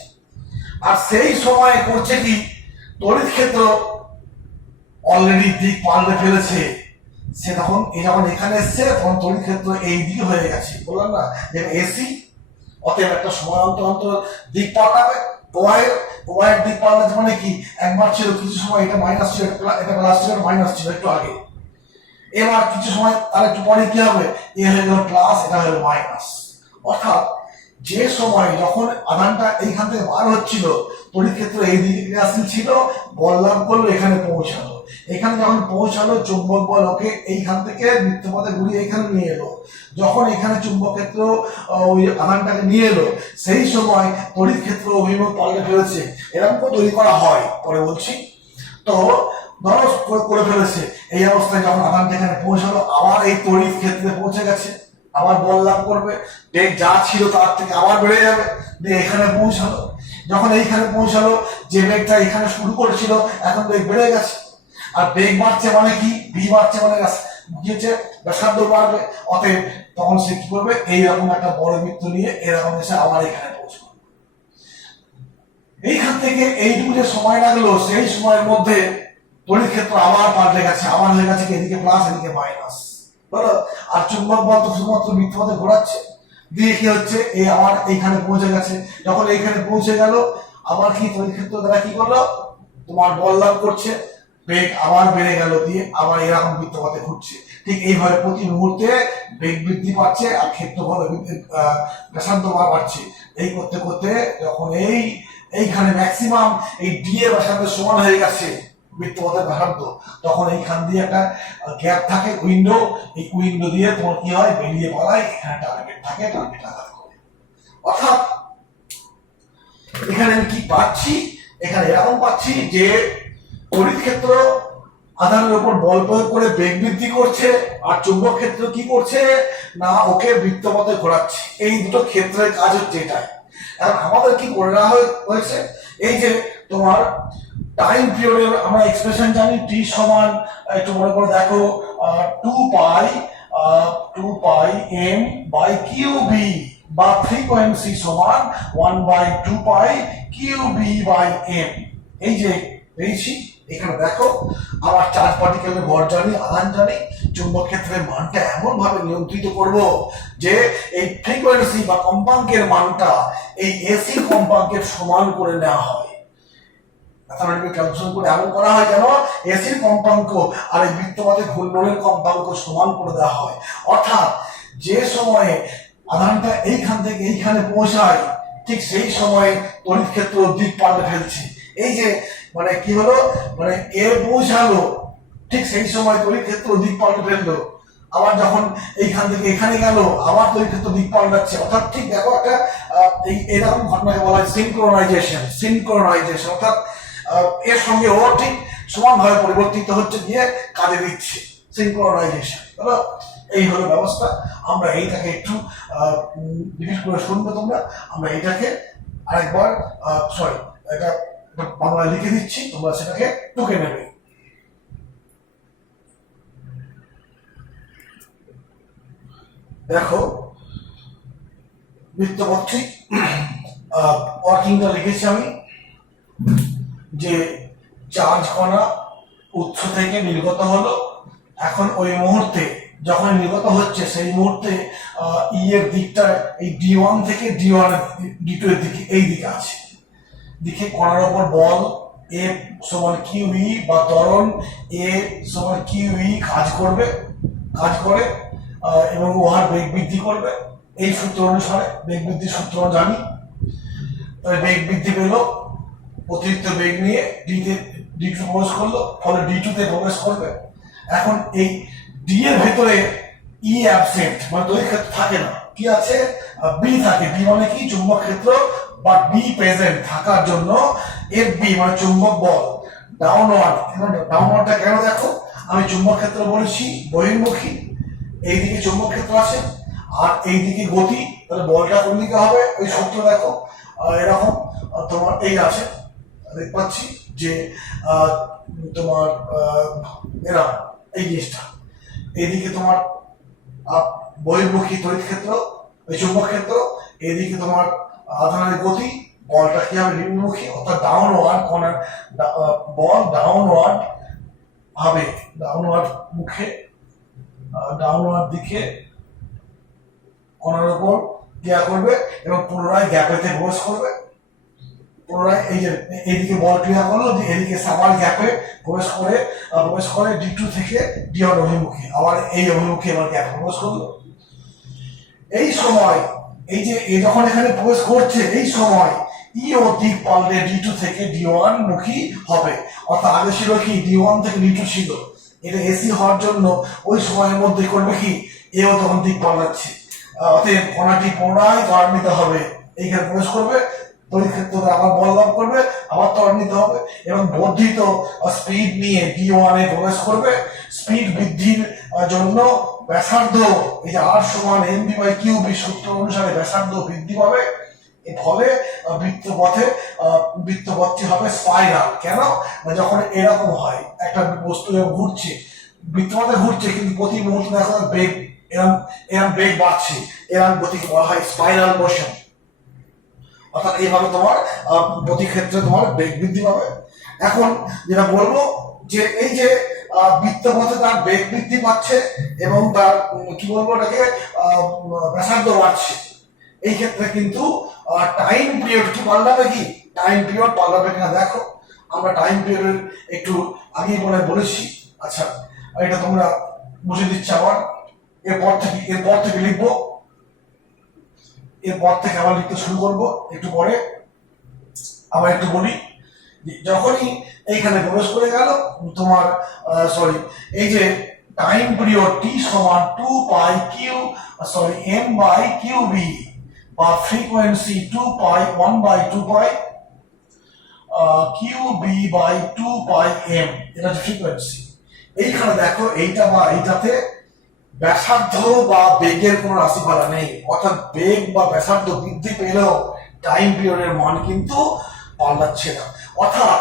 আর সেই সময় করছে কি, তড়িৎ ক্ষেত্র অলরেডি দিক পাল্টে ফেলেছে। সে যখন এখানে এসছে, তখন তড়িৎ ক্ষেত্র এই দিকে হয়ে গেছে। বললাম না যে এসি, অতএব একটা সময় অন্তর অন্তর দিক পাল্টাবে। প্রবাহের দিক পাল্টাচ্ছে মানে কি, একবার ছিল কিছু সময় এটা মাইনাস ছিল, এটা প্লাস ছিল, মাইনাস ছিল একটু আগে। এবার কিছু সময় তার একটু পরে কি হবে, এ হয়ে গেল প্লাস, এটা হয়ে গেল মাইনাস। অর্থাৎ যে সময় যখন আধানটা এইখান থেকে বার হচ্ছিল, তড়িৎ ক্ষেত্র এই দিকে ক্রিয়াশীল ছিল, বল লাভ করলো, এখানে পৌঁছালো। এখানে যখন পৌঁছালো, চুম্বক বল ওকে এইখান থেকে বৃত্তপথে ঘুরিয়ে এখানে নিয়ে এলো। যখন এখানে চুম্বক ক্ষেত্র ওই আধানটাকে নিয়ে এলো, সেই সময় তড়িৎ ক্ষেত্র অভিমুখ পাল্টে ফেলেছে। এরকম তৈরি করা হয়, পরে বলছি। তো ধরো করে ফেলেছে, এই অবস্থায় যখন আধানটা এখানে পৌঁছালো, আবার এই তড়িৎ ক্ষেত্রে পৌঁছে গেছে, আবার বল লাভ করবে, বেগ যা ছিল তার থেকে আবার বেড়ে যাবে, দিয়ে এখানে পৌঁছালো। যখন এইখানে পৌঁছালো, যে বেগটা এখানে শুরু করেছিল, এখন বেগ বেড়ে গেছে। আর বেগ বাড়ছে মানে কি, ভি বাড়ছে মানে গিয়েছে, ব্যাসার্ধ বাড়বে। অতএব তখন সে কি করবে, এইরকম একটা বড় বৃত্ত নিয়ে এরকম এসে আবার এখানে পৌঁছবে। এইখান থেকে এইটুকু যে সময় লাগলো, সেই সময়ের মধ্যে তড়িৎ ক্ষেত্র আবার পাল্টে গেছে, আবার হয়ে গেছে এদিকে প্লাস, এদিকে মাইনাস। আর চুম্বক বল তো শুধুমাত্র বৃত্তপথে ঘোরাচ্ছে। দিয়ে কি হচ্ছে, এই আবার এইখানে পৌঁছে গেছে। যখন এইখানে পৌঁছে গেল, আবার কি তড়িৎ ক্ষেত্র দ্বারা কি করলো, তোমার বল লাভ করছে, বেগ আবার বেড়ে গেল, দিয়ে আবার এরকম বৃত্তপথে ঘুরছে। ঠিক এইভাবে প্রতি মুহূর্তে বেগ বৃদ্ধি পাচ্ছে, আর ক্ষেত্রফল ব্যাসার্ধ বাড়ছে। এই করতে করতে যখন এইখানে ম্যাক্সিমাম এই ডি এর ব্যাসার্ধের সমান হয়ে গেছে বৃত্তপথের ব্যাসার্ধ, তখন এইখান দিয়ে একটা গ্যাপ থাকে, উইন্ডো। এই উইন্ডো দিয়ে তোমার কি হয়, বেরিয়ে পালায়, এখানে টার্গেট থাকে, টার্গেট আঘাত করে। অর্থাৎ এখানে আমি কি পাচ্ছি, এখানে এরকম পাচ্ছি যে তড়িৎ ক্ষেত্র আধানের উপর বল প্রয়োগ করে বেগ বৃদ্ধি করছে, আর চুম্বক ক্ষেত্র কি করছে না, ওকে বৃত্তপথে ঘোরাচ্ছে। এই দুটো ক্ষেত্রের কাজ হচ্ছে এটাই। এখন আমাদের কি করে নেওয়া হয়েছে, এই যে তোমার টাইম পিরিয়ডের আমরা এক্সপ্রেশন জানি, টি সমান, একটু মনে করে দেখো, 2 পাই এম বাই কিউ বি, বা ফ্রিকোয়েন্সি সমান 1/2 পাই কিউ বি বাই এম। এই যে পেয়েছি, এখানে দেখো আমার চার্জ পার্টিকেলের ভর জানি, আধান জানি, চুম্বক ক্ষেত্রের মানটা এমন ভাবে নিয়ন্ত্রিত করব যে এই ফ্রিকোয়েন্সি বা কম্পাঙ্কের মানটা এই এসি কম্পাঙ্কের সমান করে নেওয়া হয়। ক্যালকুলেশন করে এমন করা হয় যেন এসির কম্পাঙ্ক আর এই বৃত্তপথে ঘূর্ণনের কম্পাঙ্ক সমান করে দেওয়া হয়। অর্থাৎ যে সময়ে আধানটা এইখান থেকে এইখানে পৌঁছায়, ঠিক সেই সময়ে তড়িৎ ক্ষেত্র দিক পাল্টে ফেলছে। এই যে মানে কি হলো, মানে এ পৌঁছালো, ঠিক সেই সময় তড়িৎ ক্ষেত্র দিক পাল্টে ফেললো। আবার যখন এইখান থেকে এখানে গেল আবার তড়িৎ ক্ষেত্র দিক পাল্টাচ্ছে, অর্থাৎ ঠিক দেখো একটা এরকম ঘটনাকে বলা হয় সিনক্রোনাইজেশন, অর্থাৎ এর সঙ্গে ও ঠিক সমানভাবে পরিবর্তিত হচ্ছে, গিয়ে কাজে দিচ্ছে, সিনক্রোনাইজেশন। এই হলো ব্যবস্থা। আমরা এইটাকে একটু রিপিট করে শুনবে তোমরা। আমরা এইটাকে আরেকবার সরি এটা বাংলায় লিখে দিচ্ছি, তোমরা সেটাকে টুকে নেবে। দেখো বৃত্তপথটি ওয়ার্কিংটা লিখেছি আমি, যে চার্জ কণা উৎস থেকে নির্গত হলো, এখন ওই মুহূর্তে যখন নির্গত হচ্ছে সেই মুহূর্তে ই এর দিকটা এই D1 থেকে D2 এর দিকে, এই দিকে আছে, দিকে কণার ওপর বল এ সমান কিউই বা ত্বরণ এ সমান কিউই কাজ করে এবং উহার বেগ বৃদ্ধি করবে। এই সূত্র অনুসারে বেগ বৃদ্ধির সূত্র জানি, বেগ বৃদ্ধি পেল, অতিরিক্ত বেগ নিয়ে D2 প্রবেশ করলো, ফলে D2 তে প্রবেশ করবে। এখন এই ডি এর ভেতরে ই অ্যাবসেন্ট, মানে তড়িৎ ক্ষেত্র থাকে না, কি আছে বি থাকে। বি মানে কি চুম্বক ক্ষেত্র, বা বি প্রেজেন্ট থাকার জন্য এফ বি মানে চুম্বক বল ডাউনওয়ার্ড। ডাউনওয়ার্ডটা কেন দেখো, আমি চুম্বক ক্ষেত্র বলেছি বহির্মুখী, এইদিকে চুম্বক ক্ষেত্র আছে আর এইদিকে গতি, তাহলে বলটা কোন দিকে হবে ওই সূত্র দেখো এরকম তোমার এই আছে, দেখতে পাচ্ছি যে তোমার এরা এই জিনিসটা, এইদিকে তোমার বহির্মুখী তড়িৎ ক্ষেত্র ওই চুম্বক ক্ষেত্র, এইদিকে তোমার আধানের গতি, বলটা কি হবে নিম্নমুখী, অর্থাৎ ডাউনওয়ার্ড কণার বল ডাউনওয়ার্ড হবে, ডাউনওয়ার্ড মুখে ডাউনওয়ার্ড দিকে কণার উপর ক্রিয়া করবে এবং পুনরায় গ্যাপেতে প্রবেশ করবে। পুনরায় এই যে এইদিকে বল ক্রিয়া করলো, যে এদিকে সাবাল গ্যাপে প্রবেশ করে D2 থেকে D1 অভিমুখী, আবার এই অভিমুখী আবার গ্যাপে প্রবেশ করলো। এই সময় এই যে যখন এখানে প্রবেশ করছে, এই সময় ই ও দিক পাল্টে D2 থেকে D1 মুখী হবে, অর্থাৎ আগে ছিল কি D1 থেকে D2 ছিল, এটা এসি হওয়ার জন্য ওই সময়ের মধ্যে করবে কি এও তখন দিক পাল্টাচ্ছে, অতএব কণাটি পুনরায় ত্বরান্বিত হবে, এইখানে প্রবেশ করবে, তড়িৎ ক্ষেত্র আবার বল লাভ করবে, আবার ত্বরান্বিত হবে এবং বর্ধিত স্পিড নিয়ে D1 এ প্রবেশ করবে। স্পিড বৃদ্ধির জন্য ব্যাসার্ধ এই যে R সমান mv/qb সূত্র অনুসারে ব্যাসার্ধ বৃদ্ধি পাবে, এর ফলে বৃত্তপথটি হবে স্পাইরাল। কেন, যখন এরকম হয় একটা বস্তু ঘুরছে, বৃত্তপথে ঘুরছে, কিন্তু প্রতি মুহূর্তে দেখো বেগ এরম বেগ বাড়ছে, এরম গতিকে বলা হয় স্পাইরাল মোশন। অর্থাৎ এইভাবে তোমার গতি ক্ষেত্রে তোমার বেগ বৃদ্ধি পাবে। এখন যেটা বলবো যে এই যে বৃত্তপথে তার বেগ বৃদ্ধি পাচ্ছে এবং তার কি বলবো এটাকে ব্যাসার্ধ বাড়ছে, এই ক্ষেত্রে কিন্তু টাইম পিরিয়ড কি পাল্টাবে, কি টাইম পিরিয়ড পাল্টাবে কিনা দেখো। আমরা টাইম পিরিয়ড একটু আগেই বলেছি। আচ্ছা, এটা তোমরা বুঝে দিচ্ছি আবার, এরপর থেকে লিখবো, এরপর থেকে আবার লিখতে শুরু করবো একটু পরে। আবার একটু বলি, যখনই এইখানে প্রবেশ করে গেল তোমার এই যে টাইম পিরিয়ড টি সমান 2π m/qb বা ফ্রিকোয়েন্সি 1/2π qb/2πm, এটা হচ্ছে ফ্রিকোয়েন্সি। এইখানে দেখো এইটা বা এইটাতে ব্যাসার্ধ বা বেগের কোনো রাশিফলা নেই, অর্থাৎ বেগ বা ব্যাসার্ধ বৃদ্ধি পেলেও টাইম পিরিয়ডের মান কিন্তু পাল্টাচ্ছে না। অর্থাৎ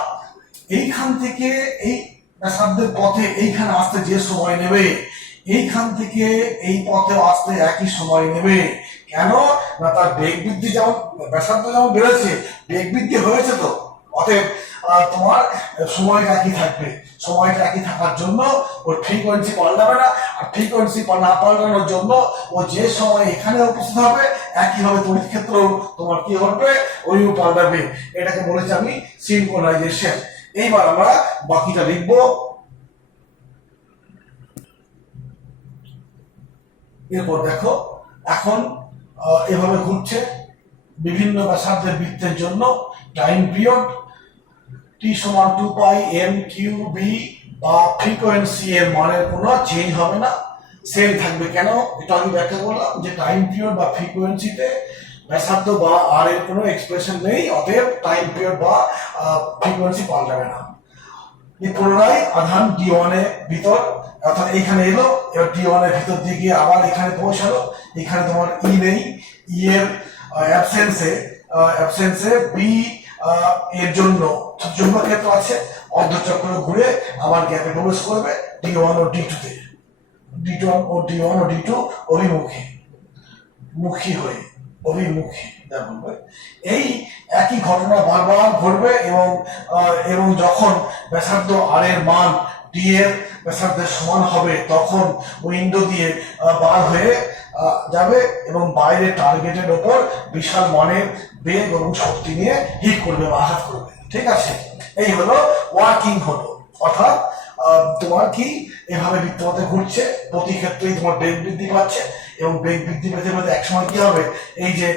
এইখান থেকে এই ব্যাসার্ধের পথে এইখানে আসতে যে সময় নেবে, এইখান থেকে এই পথে আসতে একই সময় নেবে। কেন না, তার বেগ বৃদ্ধি যেমন ব্যাসার্ধ যেমন বেড়েছে, বেগ বৃদ্ধি হয়েছে, তো অতএব তোমার সময়টা একই থাকবে। সময়টা একই থাকার জন্য ওর ফ্রিকোয়েন্সি পাল্টাবে না, আর ফ্রিকোয়েন্সি না পাল্টানোর জন্য ও যে সময় এখানে উপস্থিত হবে একইভাবে তড়িৎ ক্ষেত্র তোমার কি হবে ওইও পাল্টাবে। এটাকে বলেছি আমি সিনক্রোনাইজেশন। এইবার আমরা বাকিটা লিখবো। এরপর দেখো এখন এভাবে ঘুরছে বিভিন্ন ব্যাসার্ধের বৃত্তের জন্য টাইম পিরিয়ড টি সমান 2π m/qb বা ফ্রিকোয়েন্সি এর মানের কোনো চেঞ্জ হবে না। সেম থাকবে। কেন? এটা আমি ব্যাখ্যা করলাম যে টাইম পিরিয়ড বা ফ্রিকোয়েন্সিতে ব্যাসার্ধ বা আর এর কোনো এক্সপ্রেশন নেই, অতএব টাইম পিরিয়ড বা ফ্রিকোয়েন্সি পাল্টাবে না। পুনরায় আধান D1 এর ভিতর, অর্থাৎ এইখানে এলো, এবার D1 এর ভিতর দিয়ে গিয়ে আবার এখানে পৌঁছালো। এখানে তোমার ই নেই, ই এর অ্যাবসেন্সে বি এর জন্য চুম্বক ক্ষেত্র আছে, অর্ধচক্র ঘুরে আবার গ্যাপে প্রবেশ করবে D1 ও D2 তে। D1 ও D2 মুখী হয়ে অভিমুখী বলবে। এই একই ঘটনা বারবার ঘটবে এবং যখন ব্যাসার্ধ আর এর মান ডি এর ব্যাসার্ধের সমান হবে তখন উইন্ডো দিয়ে বার হয়ে যাবে এবং বাইরে টার্গেটের ওপর বিশাল মানের বেগ এবং শক্তি নিয়ে হিট করবে বা আঘাত করবে। ঠিক আছে, এই হলো ওয়ার্কিং হলো, অর্থাৎ তোমার কি এভাবে বৃত্তপথে ঘুরছে, প্রতি ক্ষেত্রেই তোমার বেগ বৃদ্ধি পাচ্ছে এবং বেগ বৃদ্ধি পেতে পেতে একসময় কি হবে, এই যে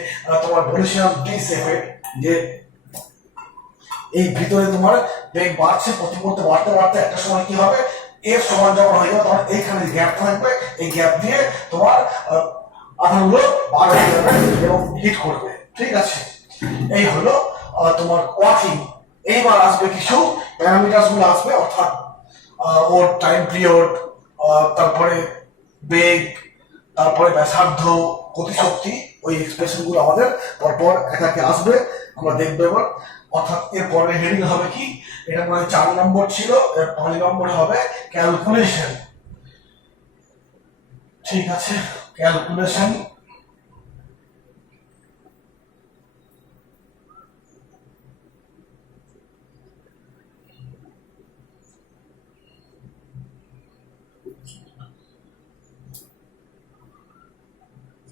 তোমার বলেছিলাম ডিস এফেক্ট, যে এই ভিতরে তোমার বেগ বাড়ছে, প্রতি মুহূর্তে বাড়তে বাড়তে একটা সময় কি হবে, এর সমান যখন হয়ে যাবে তখন এইখানে গ্যাপ থাকবে, এই গ্যাপ দিয়ে তোমার আধানগুলো বার হয়ে যাবে এবং হিট করবে। ঠিক আছে, এই হলো তোমার ওয়ার্কিং। এইবার আসবে কিছু প্যারামিটারস গুলো আসবে, অর্থাৎ ওর টাইম পিরিয়ড, তারপরে বেগ, তারপরে ব্যাসার্ধ, গতিশক্তি, ওই এক্সপ্রেশন গুলো আমাদের পরপর একাকে আসবে, আমরা দেখবো এবার। অর্থাৎ এর পরে হেডিং হবে কি, এটা মানে 4 নম্বর ছিল, এর 5 নম্বর হবে ক্যালকুলেশন। ঠিক আছে, ক্যালকুলেশন।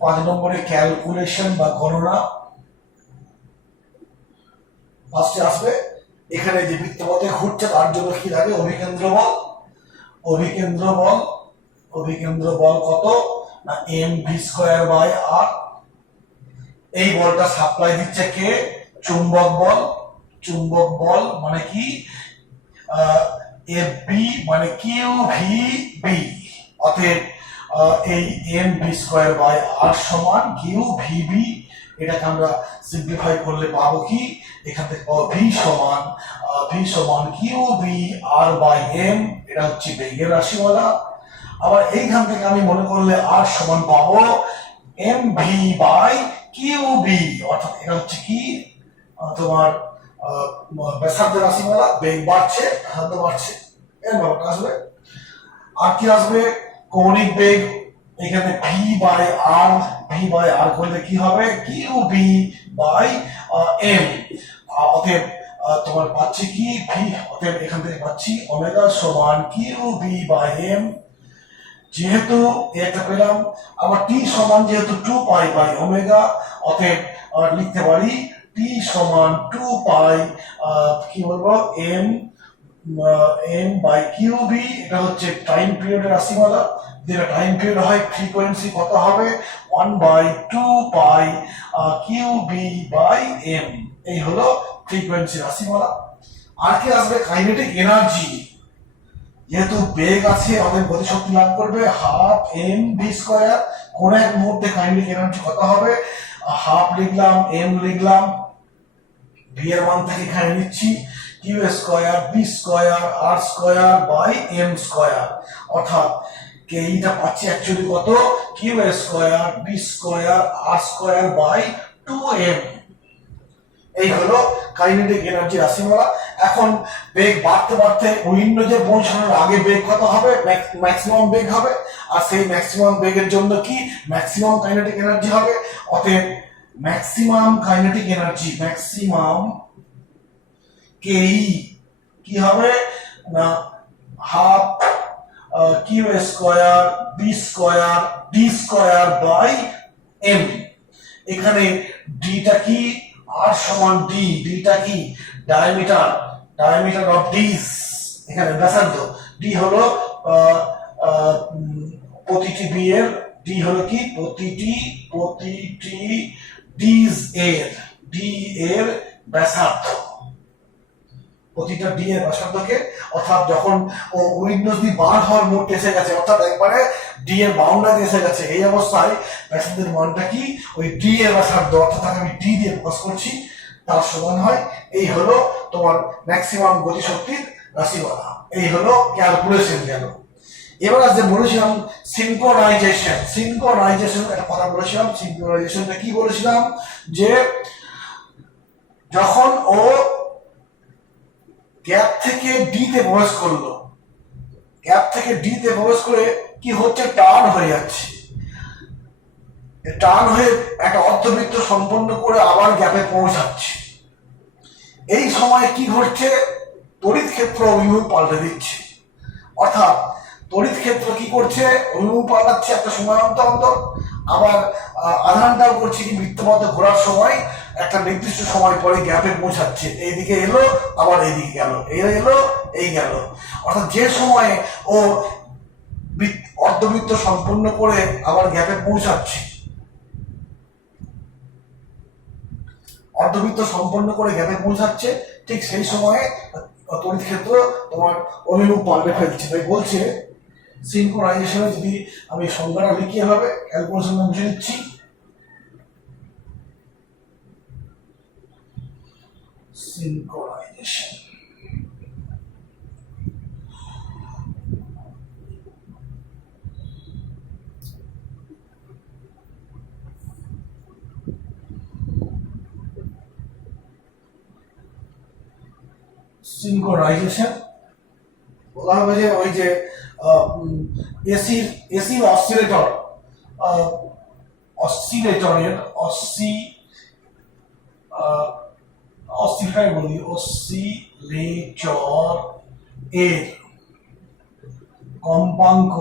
পাঁচ নম্বরে ক্যালকুলেশন বা গণনা ফার্স্টে আসবে। এখানে যে বৃত্তপথে ঘুরছে তার জন্য কি লাগে, অভিকেন্দ্র বল। অভিকেন্দ্র বল কত না mv²/r। এই বলটা সাপ্লাই দিচ্ছে কে, চুম্বক বল মানে কি FB মানে QVB, অতএব এই mv²/r সমান QVB। এটাকে আমরা সিম্পলিফাই করলে পাবো কি, এখান থেকে পাবো v সমান QVR/m, এটা হচ্ছে বেগের রাশিমালা। আবার এইখান থেকে আমি মনে করলে r সমান পাবো mv/QB, অর্থাৎ এটা হচ্ছে কি তোমার ব্যাসার্ধের রাশিমালা, বেগ বাড়ছে, ব্যাসার্ধ বাড়ছে, এর ব্যাপারটা আসবে। আর কি আসবে, কৌণিক বেগ। এখানে v/r করলে কি হবে, QB/m, অতএব তোমার পাচ্ছি কি অতএব এখান থেকে পাচ্ছি ওমেগা সমান QB/m। যেহেতু এটা পেলাম, আবার টি সমান যেহেতু 2π/ওমেগা, অতএব লিখতে পারি টি সমান 2π কি বলবো m/QB। এটা হচ্ছে টাইম পিরিয়ডের রাশিমালা। যেটা টাইম পিরিয়ড হয়, ফ্রিকোয়েন্সি কত হবে 1/2π QB/m। এই হলো ফ্রিকোয়েন্সি রাশিমালা। আর কি আসবে, কাইনেটিক এনার্জি। যেহেতু বেগ আছে আমাদের গতিশক্তি লাভ করবে 12 mv²। কোন এক মুহূর্তে কাইনেটিক এনার্জি কত হবে, 12 লিখলাম, m লিখলাম, v এর মান থেকে এখানে নিচ্ছি q²b²r²/m², অর্থাৎ কে এইটা পাচ্ছি অ্যাকচুয়ালি কত, q²b²r²/2m। এই হলো কাইনেটিক এনার্জি রাশিমালা। এখন বেগ বাড়তে বাড়তে উইন্ডো যে পৌঁছানোর আগে বেগ কত হবে, ম্যাক্সিমাম বেগ হবে, আর সেই ম্যাক্সিমাম বেগের জন্য কি ম্যাক্সিমাম কাইনেটিক এনার্জি হবে। অতএব ম্যাক্সিমাম কাইনেটিক এনার্জি, ম্যাক্সিমাম কেই কি হবে না 12 q²b²d²/m। এখানে ডিটা কি, আর সমান ডি, ডিটা কি ডায়ামিটার অফ ডিস, এখানে ব্যাসার্ধ, ডি হলো প্রতিটি বি এর, ডি হলো কি প্রতিটি ডিস এর, ডি এর ব্যাসার্ধ। প্রতিটা ডি এর ব্যাসার্ধকে, অর্থাৎ যখন ও উইন্ডোজ দিয়ে বার হওয়ার মোড এসে গেছে, অর্থাৎ একবারে ডি এর বাউন্ডারি এসে গেছে, এই অবস্থায় ব্যাসার্ধের মানটা কি, ওই ডি এর ব্যাসার্ধ, অর্থাৎ আমি ডি দিয়ে প্রকাশ করছি, তার সমান হয়। এই হলো তোমার ম্যাক্সিমাম গতিশক্তির রাশিমালা। এই হলো ক্যালকুলেশন গেল। এবার আজ যে বলেছিলাম সিনক্রোনাইজেশন একটা কথা বলেছিলাম। সিনক্রোনাইজেশনটা কি বলেছিলাম, যে যখন ও গ্যাপ থেকে ডি তে প্রবেশ করলো, গ্যাপ থেকে ডি তে প্রবেশ করে কি হচ্ছে, টার্ন হয়ে যাচ্ছে, টার্ন হয়ে একটা অর্ধবৃত্ত সম্পন্ন করে আবার গ্যাপে পৌঁছাচ্ছে। এই সময় কি ঘটছে, তড়িৎ ক্ষেত্র অভিমুখ পাল্টে দিচ্ছে। অর্থাৎ তড়িৎ ক্ষেত্র কি করছে, অভিমুখ পাল্টাচ্ছে একটা সময় অন্তর অন্তর, আবার আধানটাও করছে কি বৃত্তপথে ঘোরার সময় একটা নির্দিষ্ট সময় পরে গ্যাপে পৌঁছাচ্ছে, এইদিকে এলো আবার এইদিকে গেল, এলো এই গেল। অর্থাৎ যে সময়ে ও অর্ধবৃত্ত সম্পন্ন করে আবার গ্যাপে পৌঁছাচ্ছে, অর্ধবৃত্ত সম্পন্ন করে গ্যাপে পৌঁছাচ্ছে, ঠিক সেই সময়ে তড়িৎ ক্ষেত্র তোমার অভিমুখ পাল্টে ফেলছে। তাই বলছে সিনক্রোনাইজেশনে যদি আমি সংজ্ঞাটা লিখি হবে, ক্যালকুলেশন বুঝে নিচ্ছি। সিনক্রোনাইজেশন সিনক্রোনাইজেশন বলা হবে যে ওই যে এসি অসিলেটর, অসিলেটরের অসিলেটর বলি, অসিলেটর এর কম্পাঙ্ক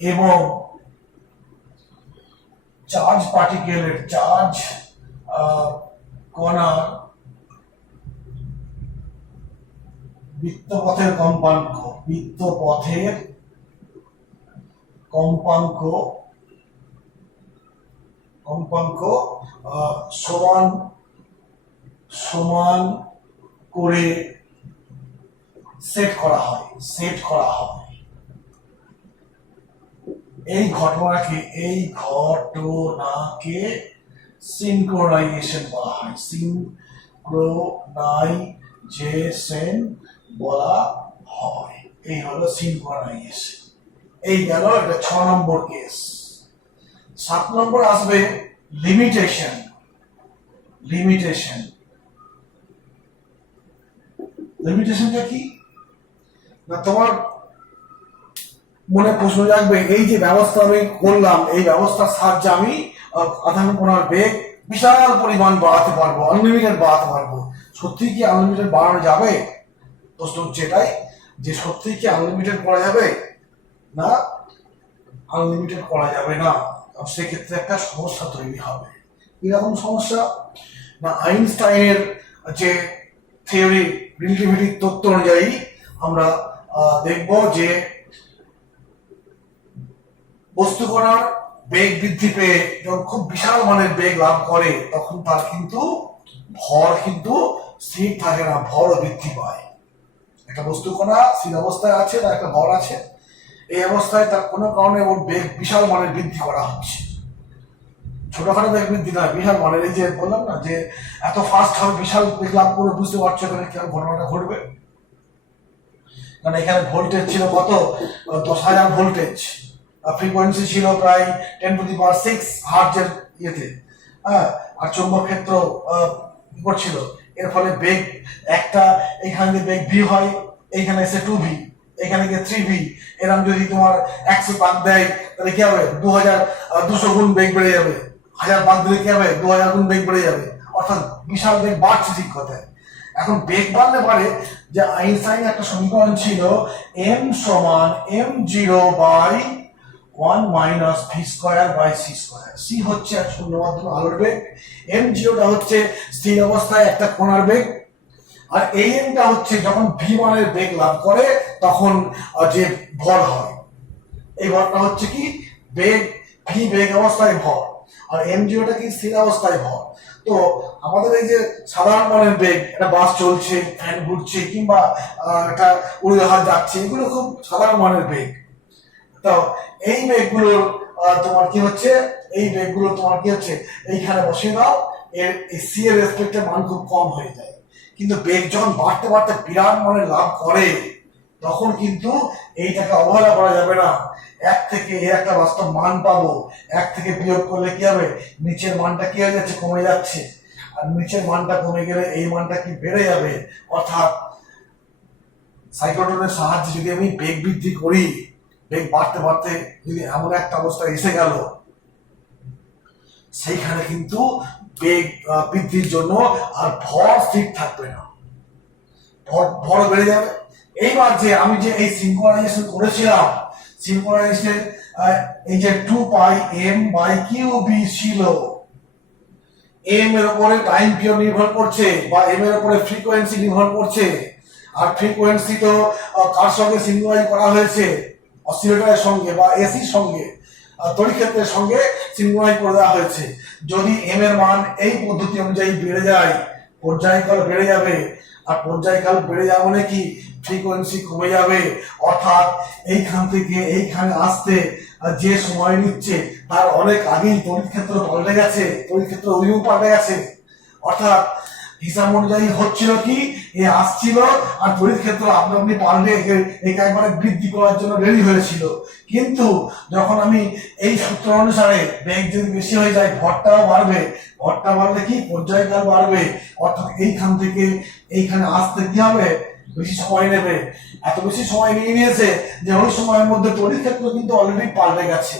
এবং চার্জ পার্টিকেলের, চার্জ কণার বৃত্তপথের কম্পাঙ্ক সমান সমান করে সেট করা হয়। এই ঘটনাকে সিনক্রোনাইজেশন বলা হয়। সিনক্রোনাইজেশন বলা হয়। এই হলো সিনক্রোনাইজেশন। এই গেল এটা 6 নম্বর কেস। 7 নম্বর আসবে লিমিটেশন। লিমিটেশনটা কি না, তোমার মনে প্রশ্ন জাগবে, এই যে ব্যবস্থা আমি করলাম, এই ব্যবস্থার সাহায্যে আমি আধান কণার বেগ বিশাল পরিমাণ বাড়াতে পারবো, আনলিমিটেড বাড়াতে পারবো। সত্যি কি আনলিমিটেড বাড়ানো যাবে? প্রশ্ন হচ্ছে এটাই, যে সত্যি কি আনলিমিটেড করা যাবে? না, আনলিমিটেড করা যাবে না। সেক্ষেত্রে একটা সমস্যা তৈরি হবে। এরকম সমস্যা না, আইনস্টাইনের যে থিওরি, রিলেটিভিটির তত্ত্ব অনুযায়ী আমরা দেখব যে বস্তু কণার বেগ বৃদ্ধি পেয়ে যখন খুব বিশাল মানের বেগ লাভ করে, তখন তার কিন্তু ভর কিন্তু স্থির থাকে না, ভরও বৃদ্ধি পায়। একটা বস্তু কণা স্থির অবস্থায় আছে, তার একটা ভর আছে, এই অবস্থায় তার কোনো কারণে ওর বেগ বিশাল মানের বৃদ্ধি করা হচ্ছে। ছোটখাটো বেগ বৃদ্ধি নয়, বিশাল মানের। এই যে বললাম না যে এত ফাস্ট হবে, বিশাল বেগ লাভ করে, বুঝতে পারছো এখানে কিরকম ঘটনাটা ঘটবে। কারণ এখানে ভোল্টেজ ছিল কত, 10,000 ভোল্টেজ, ফ্রিকোয়েন্সি ছিল প্রায় 10⁶ হার্টজের ইয়েতে, হ্যাঁ, আর চৌম্বক ক্ষেত্র করছিল। এর ফলে বেগ একটা, এখানে যে বেগ ভি হয়, এইখানে এসে 2v, এখানে গিয়ে 3v। এরকম যদি তোমার 100 পাক দেয়, তাহলে কি হবে, 200 গুণ বেগ বেড়ে যাবে। 1000 পাক দিলে কি হবে, 2000 গুণ বেগ বেড়ে যাবে। অর্থাৎ বিশাল বেগ বাড়ছে ঠিক কথায়। এখন বেগ বাড়লে পারে যে আইনস্টাইন একটা সমীকরণ ছিল m সমান m0/1 - v²/c²। c হচ্ছে এক শূন্য মাধ্যমে আলোর বেগ, m0টা হচ্ছে স্থির অবস্থায় একটা কণার বেগ, আর এই এমটা হচ্ছে যখন ভি মানের বেগ লাভ করে তখন যে ভর হয়। এই ভরটা হচ্ছে কি, বেগ, ভি বেগ অবস্থায় ভর। আর m0টা কি স্থির অবস্থায় ভর। তো আমাদের এই যে সাধারণ মানের বেগ, একটা বাস চলছে, ফ্যান ঘুরছে, কিংবা একটা উড়োজাহাজ যাচ্ছে, এগুলো খুব সাধারণ মানের বেগ। তো এই বেগগুলোর তোমার কি হচ্ছে, এই বেগগুলো তোমার কি হচ্ছে, এইখানে বসিয়ে দাও, এর সি এর রেসপেক্টে মান খুব কম হয়ে যায়। কিন্তু বেগ যখন বাড়তে বাড়তে বিরাট মানে লাভ করে, তখন কিন্তু এইটাকে অবহেলা করা যাবে না। এক থেকে এর একটা বাস্তব মান পাবো, এক থেকে বিয়োগ করলে কি হবে, নিচের মানটা কি হয়ে যাচ্ছে, কমে যাচ্ছে। আর নিচের মানটা কমে গেলে এই মানটা কি বেড়ে যাবে। অর্থাৎ সাইক্লোট্রনের সাহায্যে যদি আমি বেগ বৃদ্ধি করি, বেগ বাড়তে বাড়তে যদি এমন একটা অবস্থায় এসে গেল, সেইখানে কিন্তু বেগ বৃদ্ধির জন্য আর ভর স্থির থাকবে না, ভর বেড়ে যাবে। এইবার যে আমি যে এই সিঙ্ক্রোনাইজেশন করেছিলাম, সিঙ্ক্রোনাইজেশন এই যে 2πm/qb ছিল, এম এর উপরে টাইম পিরিয়ড নির্ভর করছে, বা এম এর উপরে ফ্রিকোয়েন্সি নির্ভর করছে। আর ফ্রিকোয়েন্সি তো কার সঙ্গে সিঙ্ক্রোনাইজ করা হয়েছে, অসিলেটরের সঙ্গে বা এসির সঙ্গে, তড়িৎক্ষেত্রের সঙ্গে সিঙ্ক্রোনাইজ করে দেওয়া হয়েছে। যদি এম এর মান এই পদ্ধতি অনুযায়ী বেড়ে যায়, পর্যায়কাল বেড়ে যাবে। আর পর্যায়কাল বেড়ে যাওয়া মানে কি, ফ্রিকোয়েন্সি কমে যাবে। অর্থাৎ এইখান থেকে এইখানে আসতে যে সময় নিচ্ছে, তার অনেক আগেই তড়িৎক্ষেত্র পাল্টে গেছে, তড়িৎক্ষেত্র অভিমুখ পাল্টে গেছে। অর্থাৎ হিসাব অনুযায়ী হচ্ছিল কি, এ আসছিল আর তড়িৎক্ষেত্র আপনি পাল্টে একে একবারে বৃদ্ধি করার জন্য রেডি হয়েছিল। কিন্তু যখন আমি এই সূত্র অনুসারে বেগ যদি বেশি হয়ে যায়, ভরটাও বাড়বে, ভরটা বাড়লে কি, পর্যায়কাল বাড়বে। অর্থাৎ এইখান থেকে এইখানে আসতে কি হবে, বেশি সময় নেবে। এত বেশি সময় নিয়েছে যে ওই সময়ের মধ্যে তড়িৎক্ষেত্র কিন্তু অলরেডি পাল্টে গেছে।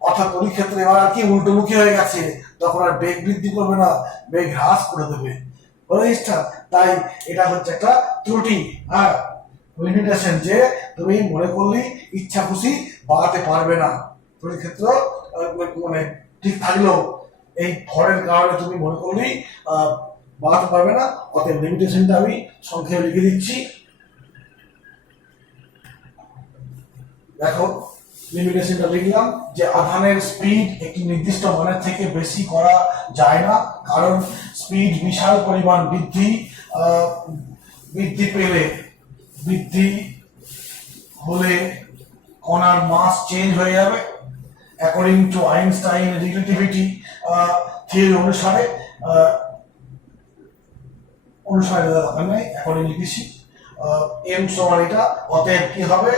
অর্থাৎ তড়িৎক্ষেত্র এবার আর কি উল্টোমুখী হয়ে গেছে, তখন আর বেগ বৃদ্ধি করবে না, বেগ হ্রাস করে দেবে। তাই এটা হচ্ছে একটা ত্রুটি, লিমিটেশন, যে তুমি মনে করলে ইচ্ছা খুশি বাড়াতে পারবে না। তড়িৎক্ষেত্র মানে ঠিক থাকলেও এই ভরের কারণে তুমি মনে করলেই বাড়াতে পারবে না। অতএব লিমিটেশনটা আমি সংক্ষেপে লিখে দিচ্ছি। দেখো, লিমিটেশনটা লিখলাম যে আধানের স্পিড একটি নির্দিষ্ট মানের থেকে বেশি করা যায় না, কারণ স্পিড বিশাল পরিমাণ বৃদ্ধি হলে কণার মাস চেঞ্জ হয়ে যাবে। According to Einstein relativity theory অনুসারে অ্যাকর্ডিং লিখেছি এম সমান এটা। অতএব কি হবে,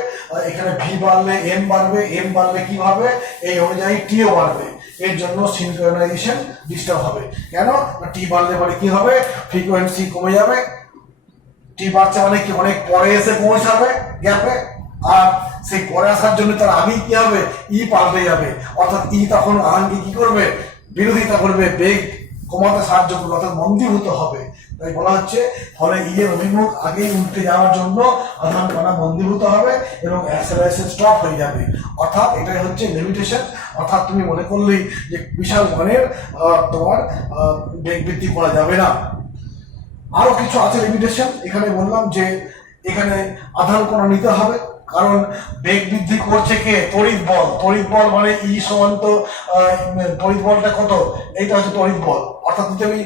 এখানে ভি বাড়লে এম বাড়বে, এম বাড়লে কি হবে, এই অনুযায়ী টিও বাড়বে। এর জন্য সিনক্রোনাইজেশন ডিস্টার্ব হবে। কেন, টি বাড়লে পরে কি হবে, ফ্রিকোয়েন্সি কমে যাবে। টি বাড়ছে মানে কি, অনেক পরে এসে পৌঁছাবে গ্যাপে, আর সেই পরে আসার জন্য তার আগেই কি হবে, ই পাল্টে যাবে। অর্থাৎ ই তখন আধানকে কি করবে, বিরোধিতা করবে, বেগ কমাতে সাহায্য করবে, অর্থাৎ মন্দীভূত হবে। তাই বলা হচ্ছে, ফলে ই এর অভিমুখ আগেই উল্টে যাওয়ার জন্য আধান কণা মন্দীভূত হবে এবং অ্যাক্সেলারেশন স্টপ হয়ে যাবে। অর্থাৎ এটাই হচ্ছে লিমিটেশন। অর্থাৎ তুমি মনে করলেই যে বিশাল মানের তোমার বেগ বৃদ্ধি করা যাবে না। আরো কিছু আছে লিমিটেশন। এখানে বললাম যে এখানে আধান কণা নিতে হবে, কারণ বেগ বৃদ্ধি করছে কে, তড়িৎ বল। তড়িৎ বল মানে ই সমান তো তড়িৎ বলটা কত, এইটা হচ্ছে তড়িৎ বল। অর্থাৎ যদি আমি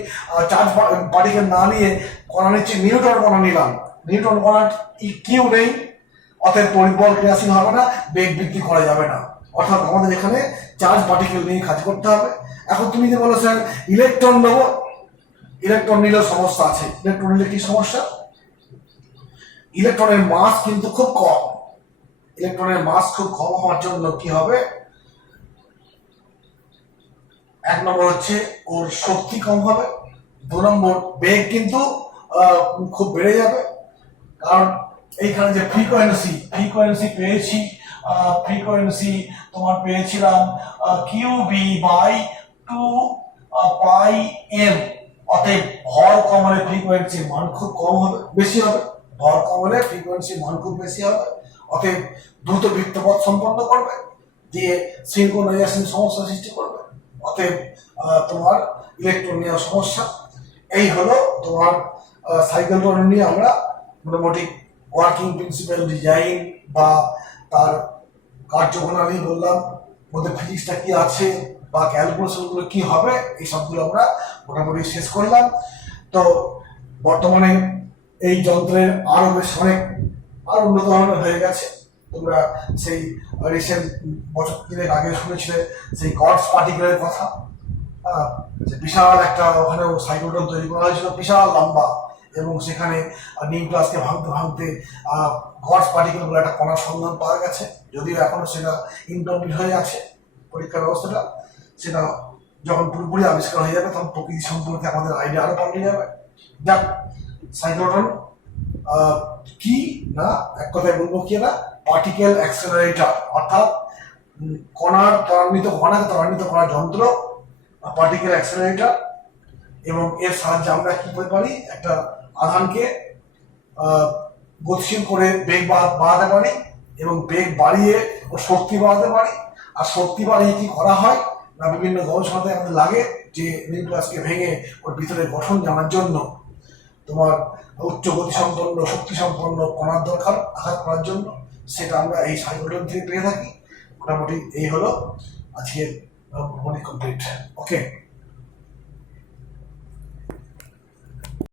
চার্জ পার্টিকেল না নিয়ে কণা নিচ্ছি, নিউটন কণা নিলাম, নিউটন কণা কিউ নেই, অতএব তড়িৎ বল ক্রিয়াশীল হবে না, বেগ বৃদ্ধি করা যাবে না। অর্থাৎ আমাদের এখানে চার্জ পার্টিকেল নিয়ে কাজ করতে হবে। এখন তুমি যে বলো স্যার ইলেকট্রন নেবো, ইলেকট্রন নিলেও সমস্যা আছে। ইলেকট্রন নিলে কি সমস্যা, ইলেকট্রনের মাস কিন্তু খুব কম। ইলেকট্রনের মাস খুব কম হওয়ার জন্য কি হবে, এক নম্বর হচ্ছে ওর শক্তি কম হবে, দু নম্বর বেগ কিন্তু খুব বেড়ে যাবে। কারণ এইখানে যে ফ্রিকোয়েন্সি তোমার পেয়েছিলাম QB/2πm। অতএব ভর কম হলে ফ্রিকোয়েন্সির মান খুব কম হবে, বেশি হবে। ভর কম হলে ফ্রিকোয়েন্সির মান খুব বেশি হবে। অতএব দ্রুত বৃত্তপথ সম্পন্ন করবে, দিয়ে সিনক্রোনাইজেশন সমস্যা সৃষ্টি করবে। অতএব তোমার ইলেকট্রন নেওয়ার সমস্যা। এই হলো তোমার সাইক্লোট্রন নিয়ে আমরা মোটামুটি ওয়ার্কিং প্রিন্সিপাল, ডিজাইন বা তার কার্যপ্রণালী বললাম, মধ্যে ফিজিক্সটা কি আছে, বা ক্যালকুলেশনগুলো কি হবে এই সবগুলো আমরা মোটামুটি শেষ করলাম। তো বর্তমানে এই যন্ত্রের আরো বেশ অনেক আরো উন্নত ধরনের হয়ে গেছে। তোমরা সেই রিসেন্ট বছর দিনের আগে শুনেছিলে সেই গডস পার্টিকেলের কথা, যে বিশাল একটা ওখানে সাইক্লোট্রন তৈরি করা হয়েছিল বিশাল লম্বা, এবং সেখানে নিউক্লিয়াসকে ভাঙতে ভাঙতে গডস পার্টিকেল বলে একটা কণার সন্ধান পাওয়া গেছে। যদিও এখনো সেটা ইনকমপ্লিট হয়ে আছে পরীক্ষার ব্যবস্থাটা, সেটা যখন পুরোপুরি আবিষ্কার হয়ে যাবে তখন প্রকৃতি সম্পর্কে আমাদের আইডিয়া আরো পাল্টে যাবে। যাক, সাইক্লোট্রন কি না, এক কথায় বলবো কি না, পার্টিকেল অ্যাক্সেলারেটর, অর্থাৎ কণাকে ত্বরান্বিত করার যন্ত্র, পার্টিকেল অ্যাক্সেলারেটর। এবং এর সাহায্যে আমরা কি করতে পারি, একটা আধানকে গতিশীল করে বেগ বাড়াতে পারি, এবং বেগ বাড়িয়ে ওর শক্তি বাড়াতে পারি। আর শক্তি বাড়িয়ে কি করা হয় না, বিভিন্ন গবেষণাতে আমাদের লাগে যে নিউক্লিয়াসকে ভেঙে ওর ভিতরে গঠন জানার জন্য তোমার উচ্চ গতি সম্পন্ন শক্তি সম্পন্ন কণার দরকার আঘাত করার জন্য, সেটা আমরা এই সাইক্লোট্রন থেকে পেয়ে থাকি। মোটামুটি এই হলো আজকের কমপ্লিট। ওকে।